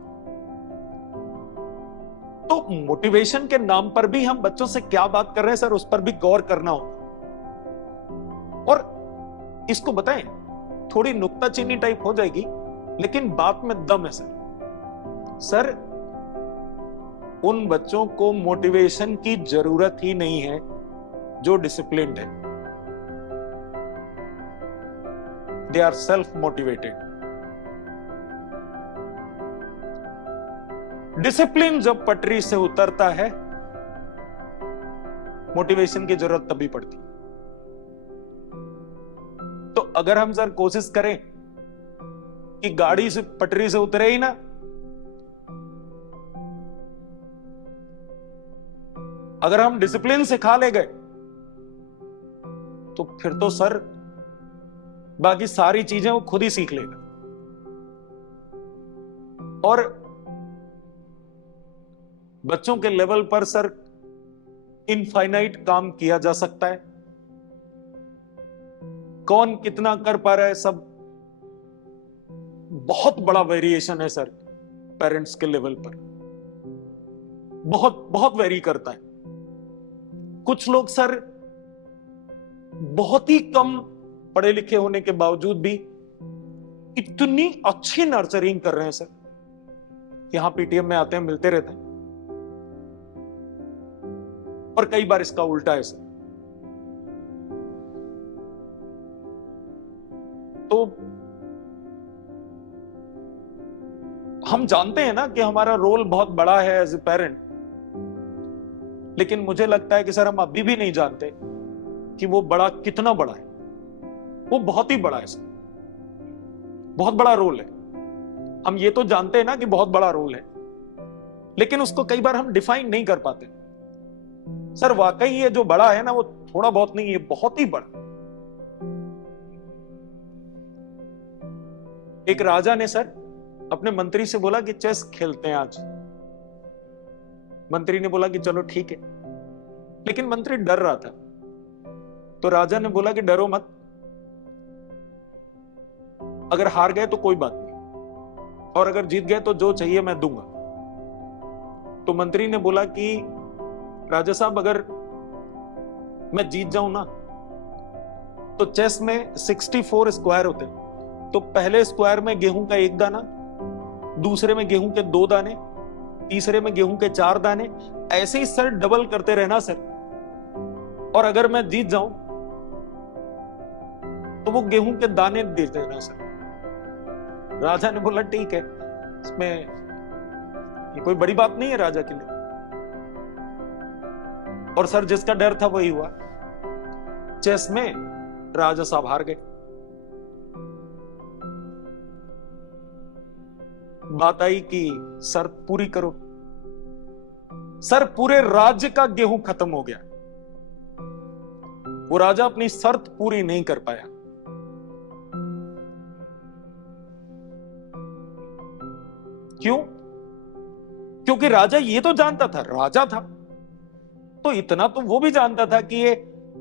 तो मोटिवेशन के नाम पर भी हम बच्चों से क्या बात कर रहे हैं सर, उस पर भी गौर करना होगा। और इसको बताएं, थोड़ी नुक्ताचीनी टाइप हो जाएगी लेकिन बात में दम है सर। सर उन बच्चों को मोटिवेशन की जरूरत ही नहीं है जो डिसिप्लिन्ड है, they are self motivated. Discipline जब पटरी से उतरता है मोटिवेशन की जरूरत तभी पड़ती। तो अगर हम सर कोशिश करें कि गाड़ी से पटरी से उतरे ही ना, अगर हम डिसिप्लिन सिखा ले गए तो फिर तो सर बाकी सारी चीजें वो खुद ही सीख लेगा। और बच्चों के लेवल पर सर इनफाइनाइट काम किया जा सकता है, कौन कितना कर पा रहा है सब बहुत बड़ा वेरिएशन है सर। पेरेंट्स के लेवल पर बहुत बहुत वेरी करता है। कुछ लोग सर बहुत ही कम पढ़े लिखे होने के बावजूद भी इतनी अच्छी नर्चरिंग कर रहे हैं सर, यहां पीटीएम में आते हैं, मिलते रहते हैं। और कई बार इसका उल्टा है सर। तो हम जानते हैं ना कि हमारा रोल बहुत बड़ा है एज ए पेरेंट, लेकिन मुझे लगता है कि सर हम अभी भी नहीं जानते कि वो बड़ा कितना बड़ा है। वो बहुत ही बड़ा है सर, बहुत बड़ा रोल है। हम ये तो जानते हैं ना कि बहुत बड़ा रोल है, लेकिन उसको कई बार हम डिफाइन नहीं कर पाते। सर वाकई ये जो बड़ा है ना, वो थोड़ा बहुत नहीं, ये बहुत ही बड़ा। एक राजा ने सर अपने मंत्री से बोला कि चेस खेलते हैं आज। मंत्री ने बोला कि चलो ठीक है, लेकिन मंत्री डर रहा था। तो राजा ने बोला कि डरो मत, अगर हार गए तो कोई बात नहीं, और अगर जीत गए तो जो चाहिए मैं दूंगा। तो मंत्री ने बोला कि राजा साहब, अगर मैं जीत जाऊं ना, तो चेस में 64 स्क्वायर होते हैं। तो पहले स्क्वायर में गेहूं का 1 दाना, दूसरे में गेहूं के 2 दाने, तीसरे में गेहूं के 4 दाने, ऐसे ही सर डबल करते रहना सर। और अगर मैं जीत जाऊं तो वो गेहूं के दाने दे देना सर। राजा ने बोला ठीक है, इसमें ये कोई बड़ी बात नहीं है राजा के लिए। और सर जिसका डर था वही हुआ। चेस में राजा साहब हार गए। बात आई कि शर्त पूरी करो। सर पूरे राज्य का गेहूं खत्म हो गया। वो राजा अपनी शर्त पूरी नहीं कर पाया। क्यों? क्योंकि राजा ये तो जानता था, राजा था तो इतना तो वो भी जानता था कि ये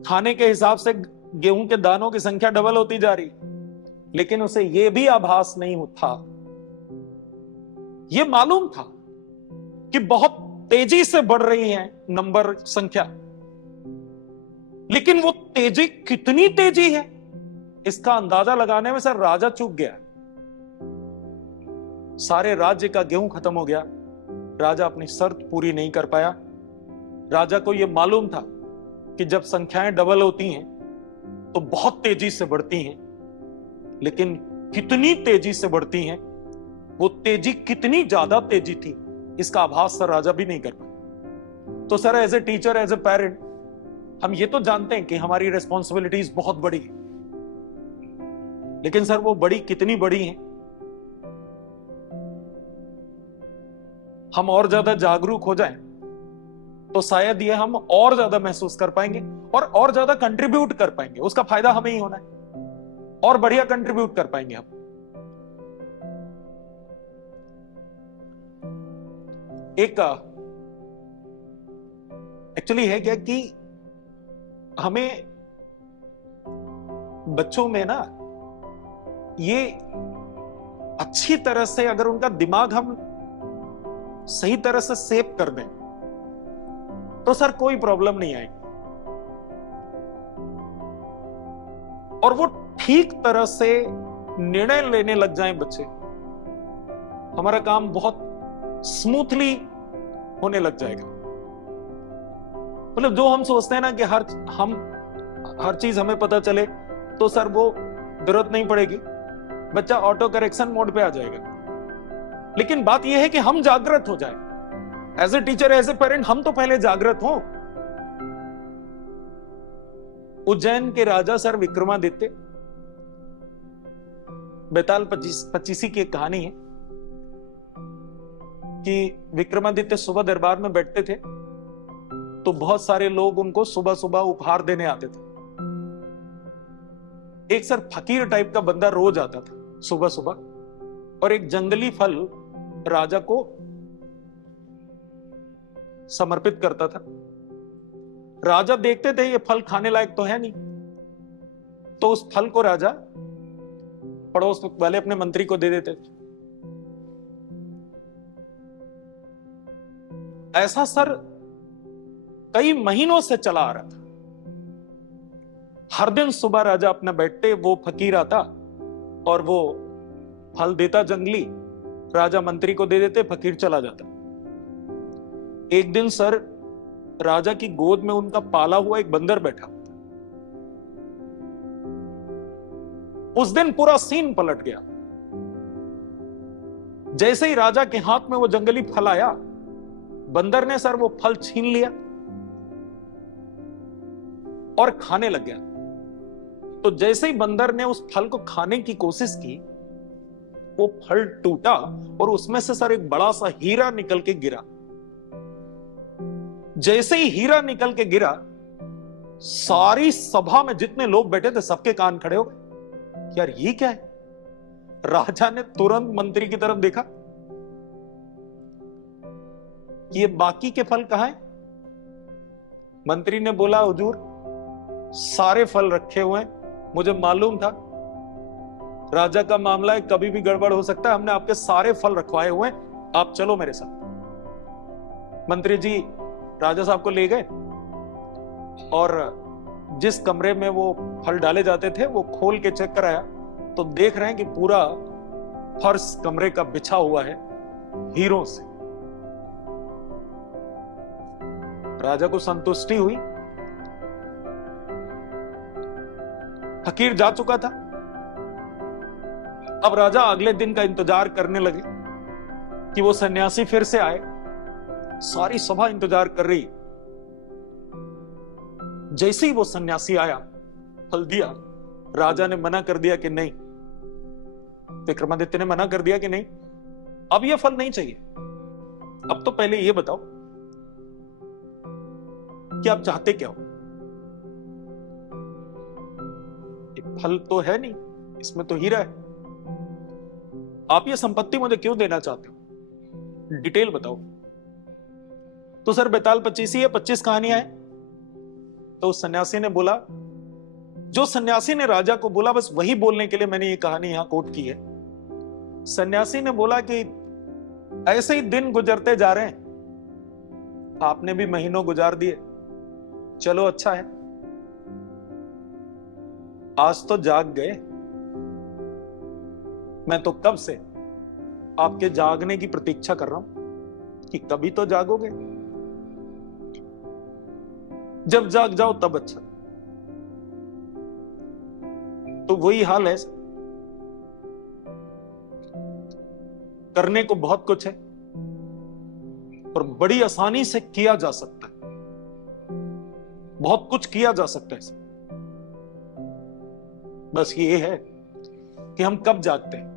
खाने के हिसाब से गेहूं के दानों की संख्या डबल होती जा रही, लेकिन उसे यह भी आभास नहीं था, यह मालूम था कि बहुत तेजी से बढ़ रही है नंबर संख्या, लेकिन वो तेजी कितनी तेजी है इसका अंदाजा लगाने में सर राजा चूक गया। सारे राज्य का गेहूं खत्म हो गया, राजा अपनी शर्त पूरी नहीं कर पाया। राजा को यह मालूम था कि जब संख्याएं डबल होती हैं तो बहुत तेजी से बढ़ती हैं, लेकिन कितनी तेजी से बढ़ती हैं, वो तेजी कितनी ज्यादा तेजी थी, इसका आभास सर राजा भी नहीं कर पाया। तो sir as a teacher, as a parent, हम ये तो जानते हैं कि हमारी रिस्पॉन्सिबिलिटीज बहुत बड़ी है, लेकिन सर वो बड़ी कितनी बड़ी हैं, हम और ज्यादा जागरूक हो जाएं तो शायद ये हम और ज्यादा महसूस कर पाएंगे और ज्यादा कंट्रीब्यूट कर पाएंगे। उसका फायदा हमें ही होना है, और बढ़िया कंट्रीब्यूट कर पाएंगे हम। एक एक्चुअली है क्या कि हमें बच्चों में ना ये अच्छी तरह से, अगर उनका दिमाग हम सही तरह से सेव कर दें तो सर कोई प्रॉब्लम नहीं आएगी, और वो ठीक तरह से निर्णय लेने लग जाएं बच्चे, हमारा काम बहुत स्मूथली होने लग जाएगा। मतलब जो हम सोचते हैं ना कि हर चीज हमें पता चले, तो सर वो जरूरत नहीं पड़ेगी, बच्चा ऑटो करेक्शन मोड पे आ जाएगा। लेकिन बात यह है कि हम जागृत हो जाए। As a teacher, as a parent, हम तो पहले जागृत हों। उज्जैन के राजा सर विक्रमादित्य, बेताल पच्चीसी की एक कहानी है कि विक्रमादित्य सुबह दरबार में बैठते थे तो बहुत सारे लोग उनको सुबह सुबह उपहार देने आते थे। एक सर फकीर टाइप का बंदा रोज आता था सुबह सुबह, और एक जंगली फल राजा को समर्पित करता था। राजा देखते थे ये फल खाने लायक तो है नहीं, तो उस फल को राजा पड़ोस वाले अपने मंत्री को दे देते थे। ऐसा सर कई महीनों से चला आ रहा था। हर दिन सुबह राजा अपना बैठते, वो फकीर आता और वो फल देता जंगली, राजा मंत्री को दे देते, फकीर चला जाता। एक दिन सर राजा की गोद में उनका पाला हुआ एक बंदर बैठा। उस दिन पूरा सीन पलट गया। जैसे ही राजा के हाथ में वो जंगली फल आया, बंदर ने सर वो फल छीन लिया और खाने लग गया। तो जैसे ही बंदर ने उस फल को खाने की कोशिश की, वो फल टूटा और उसमें से सर एक बड़ा सा हीरा निकल के गिरा। जैसे ही हीरा निकल के गिरा, सारी सभा में जितने लोग बैठे थे सबके कान खड़े हो गए। यार ये क्या है? राजा ने तुरंत मंत्री की तरफ देखा, ये बाकी के फल कहां हैं? मंत्री ने बोला, हुजूर सारे फल रखे हुए हैं, मुझे मालूम था राजा का मामला है, कभी भी गड़बड़ हो सकता है, हमने आपके सारे फल रखवाए हुए हैं, आप चलो मेरे साथ। मंत्री जी राजा साहब को ले गए और जिस कमरे में वो फल डाले जाते थे वो खोल के चेक कराया, तो देख रहे हैं कि पूरा फर्श कमरे का बिछा हुआ है हीरों से। राजा को संतुष्टि हुई। फकीर जा चुका था। अब राजा अगले दिन का इंतजार करने लगे कि वो सन्यासी फिर से आए। सारी सभा इंतजार कर रही। जैसे ही वो सन्यासी आया, फल दिया, राजा ने मना कर दिया कि नहीं, विक्रमादित्य ने मना कर दिया कि नहीं, अब ये फल नहीं चाहिए। अब तो पहले ये बताओ कि आप चाहते क्या हो? ये फल तो है नहीं, इसमें तो हीरा है, आप ये संपत्ति मुझे क्यों देना चाहते हो? डिटेल बताओ। तो सर बेताल 25 है, 25 कहानियां हैं। तो उस सन्यासी ने बोला, जो सन्यासी ने राजा को बोला बस वही बोलने के लिए मैंने ये कहानी यहां कोट की है। सन्यासी ने बोला कि ऐसे ही दिन गुजरते जा रहे हैं, आपने भी महीनों गुजार दिए, चलो अच्छा है, आज तो जाग गए। मैं तो कब से आपके जागने की प्रतीक्षा कर रहा हूं कि कभी तो जागोगे। जब जाग जाओ तब अच्छा। तो वही हाल है, करने को बहुत कुछ है और बड़ी आसानी से किया जा सकता है, बहुत कुछ किया जा सकता है। बस ये है कि हम कब जागते हैं।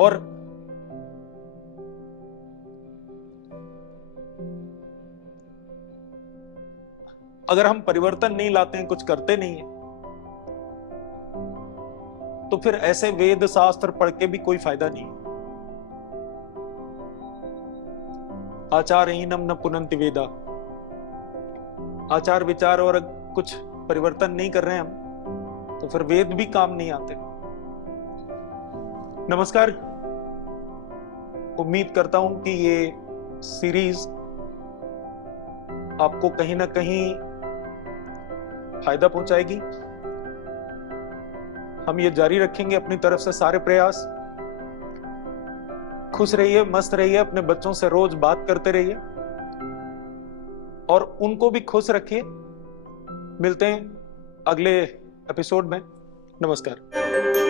और अगर हम परिवर्तन नहीं लाते हैं, कुछ करते नहीं है, तो फिर ऐसे वेद शास्त्र पढ़ के भी कोई फायदा नहीं है। आचारहीनम न पुनन्ति वेदा। आचार विचार और कुछ परिवर्तन नहीं कर रहे हैं हम, तो फिर वेद भी काम नहीं आते। नमस्कार, उम्मीद करता हूं कि ये सीरीज आपको कहीं ना कहीं फायदा पहुंचाएगी। हम ये जारी रखेंगे अपनी तरफ से सारे प्रयास। खुश रहिए, मस्त रहिए, अपने बच्चों से रोज बात करते रहिए और उनको भी खुश रखिए। मिलते हैं अगले एपिसोड में। नमस्कार।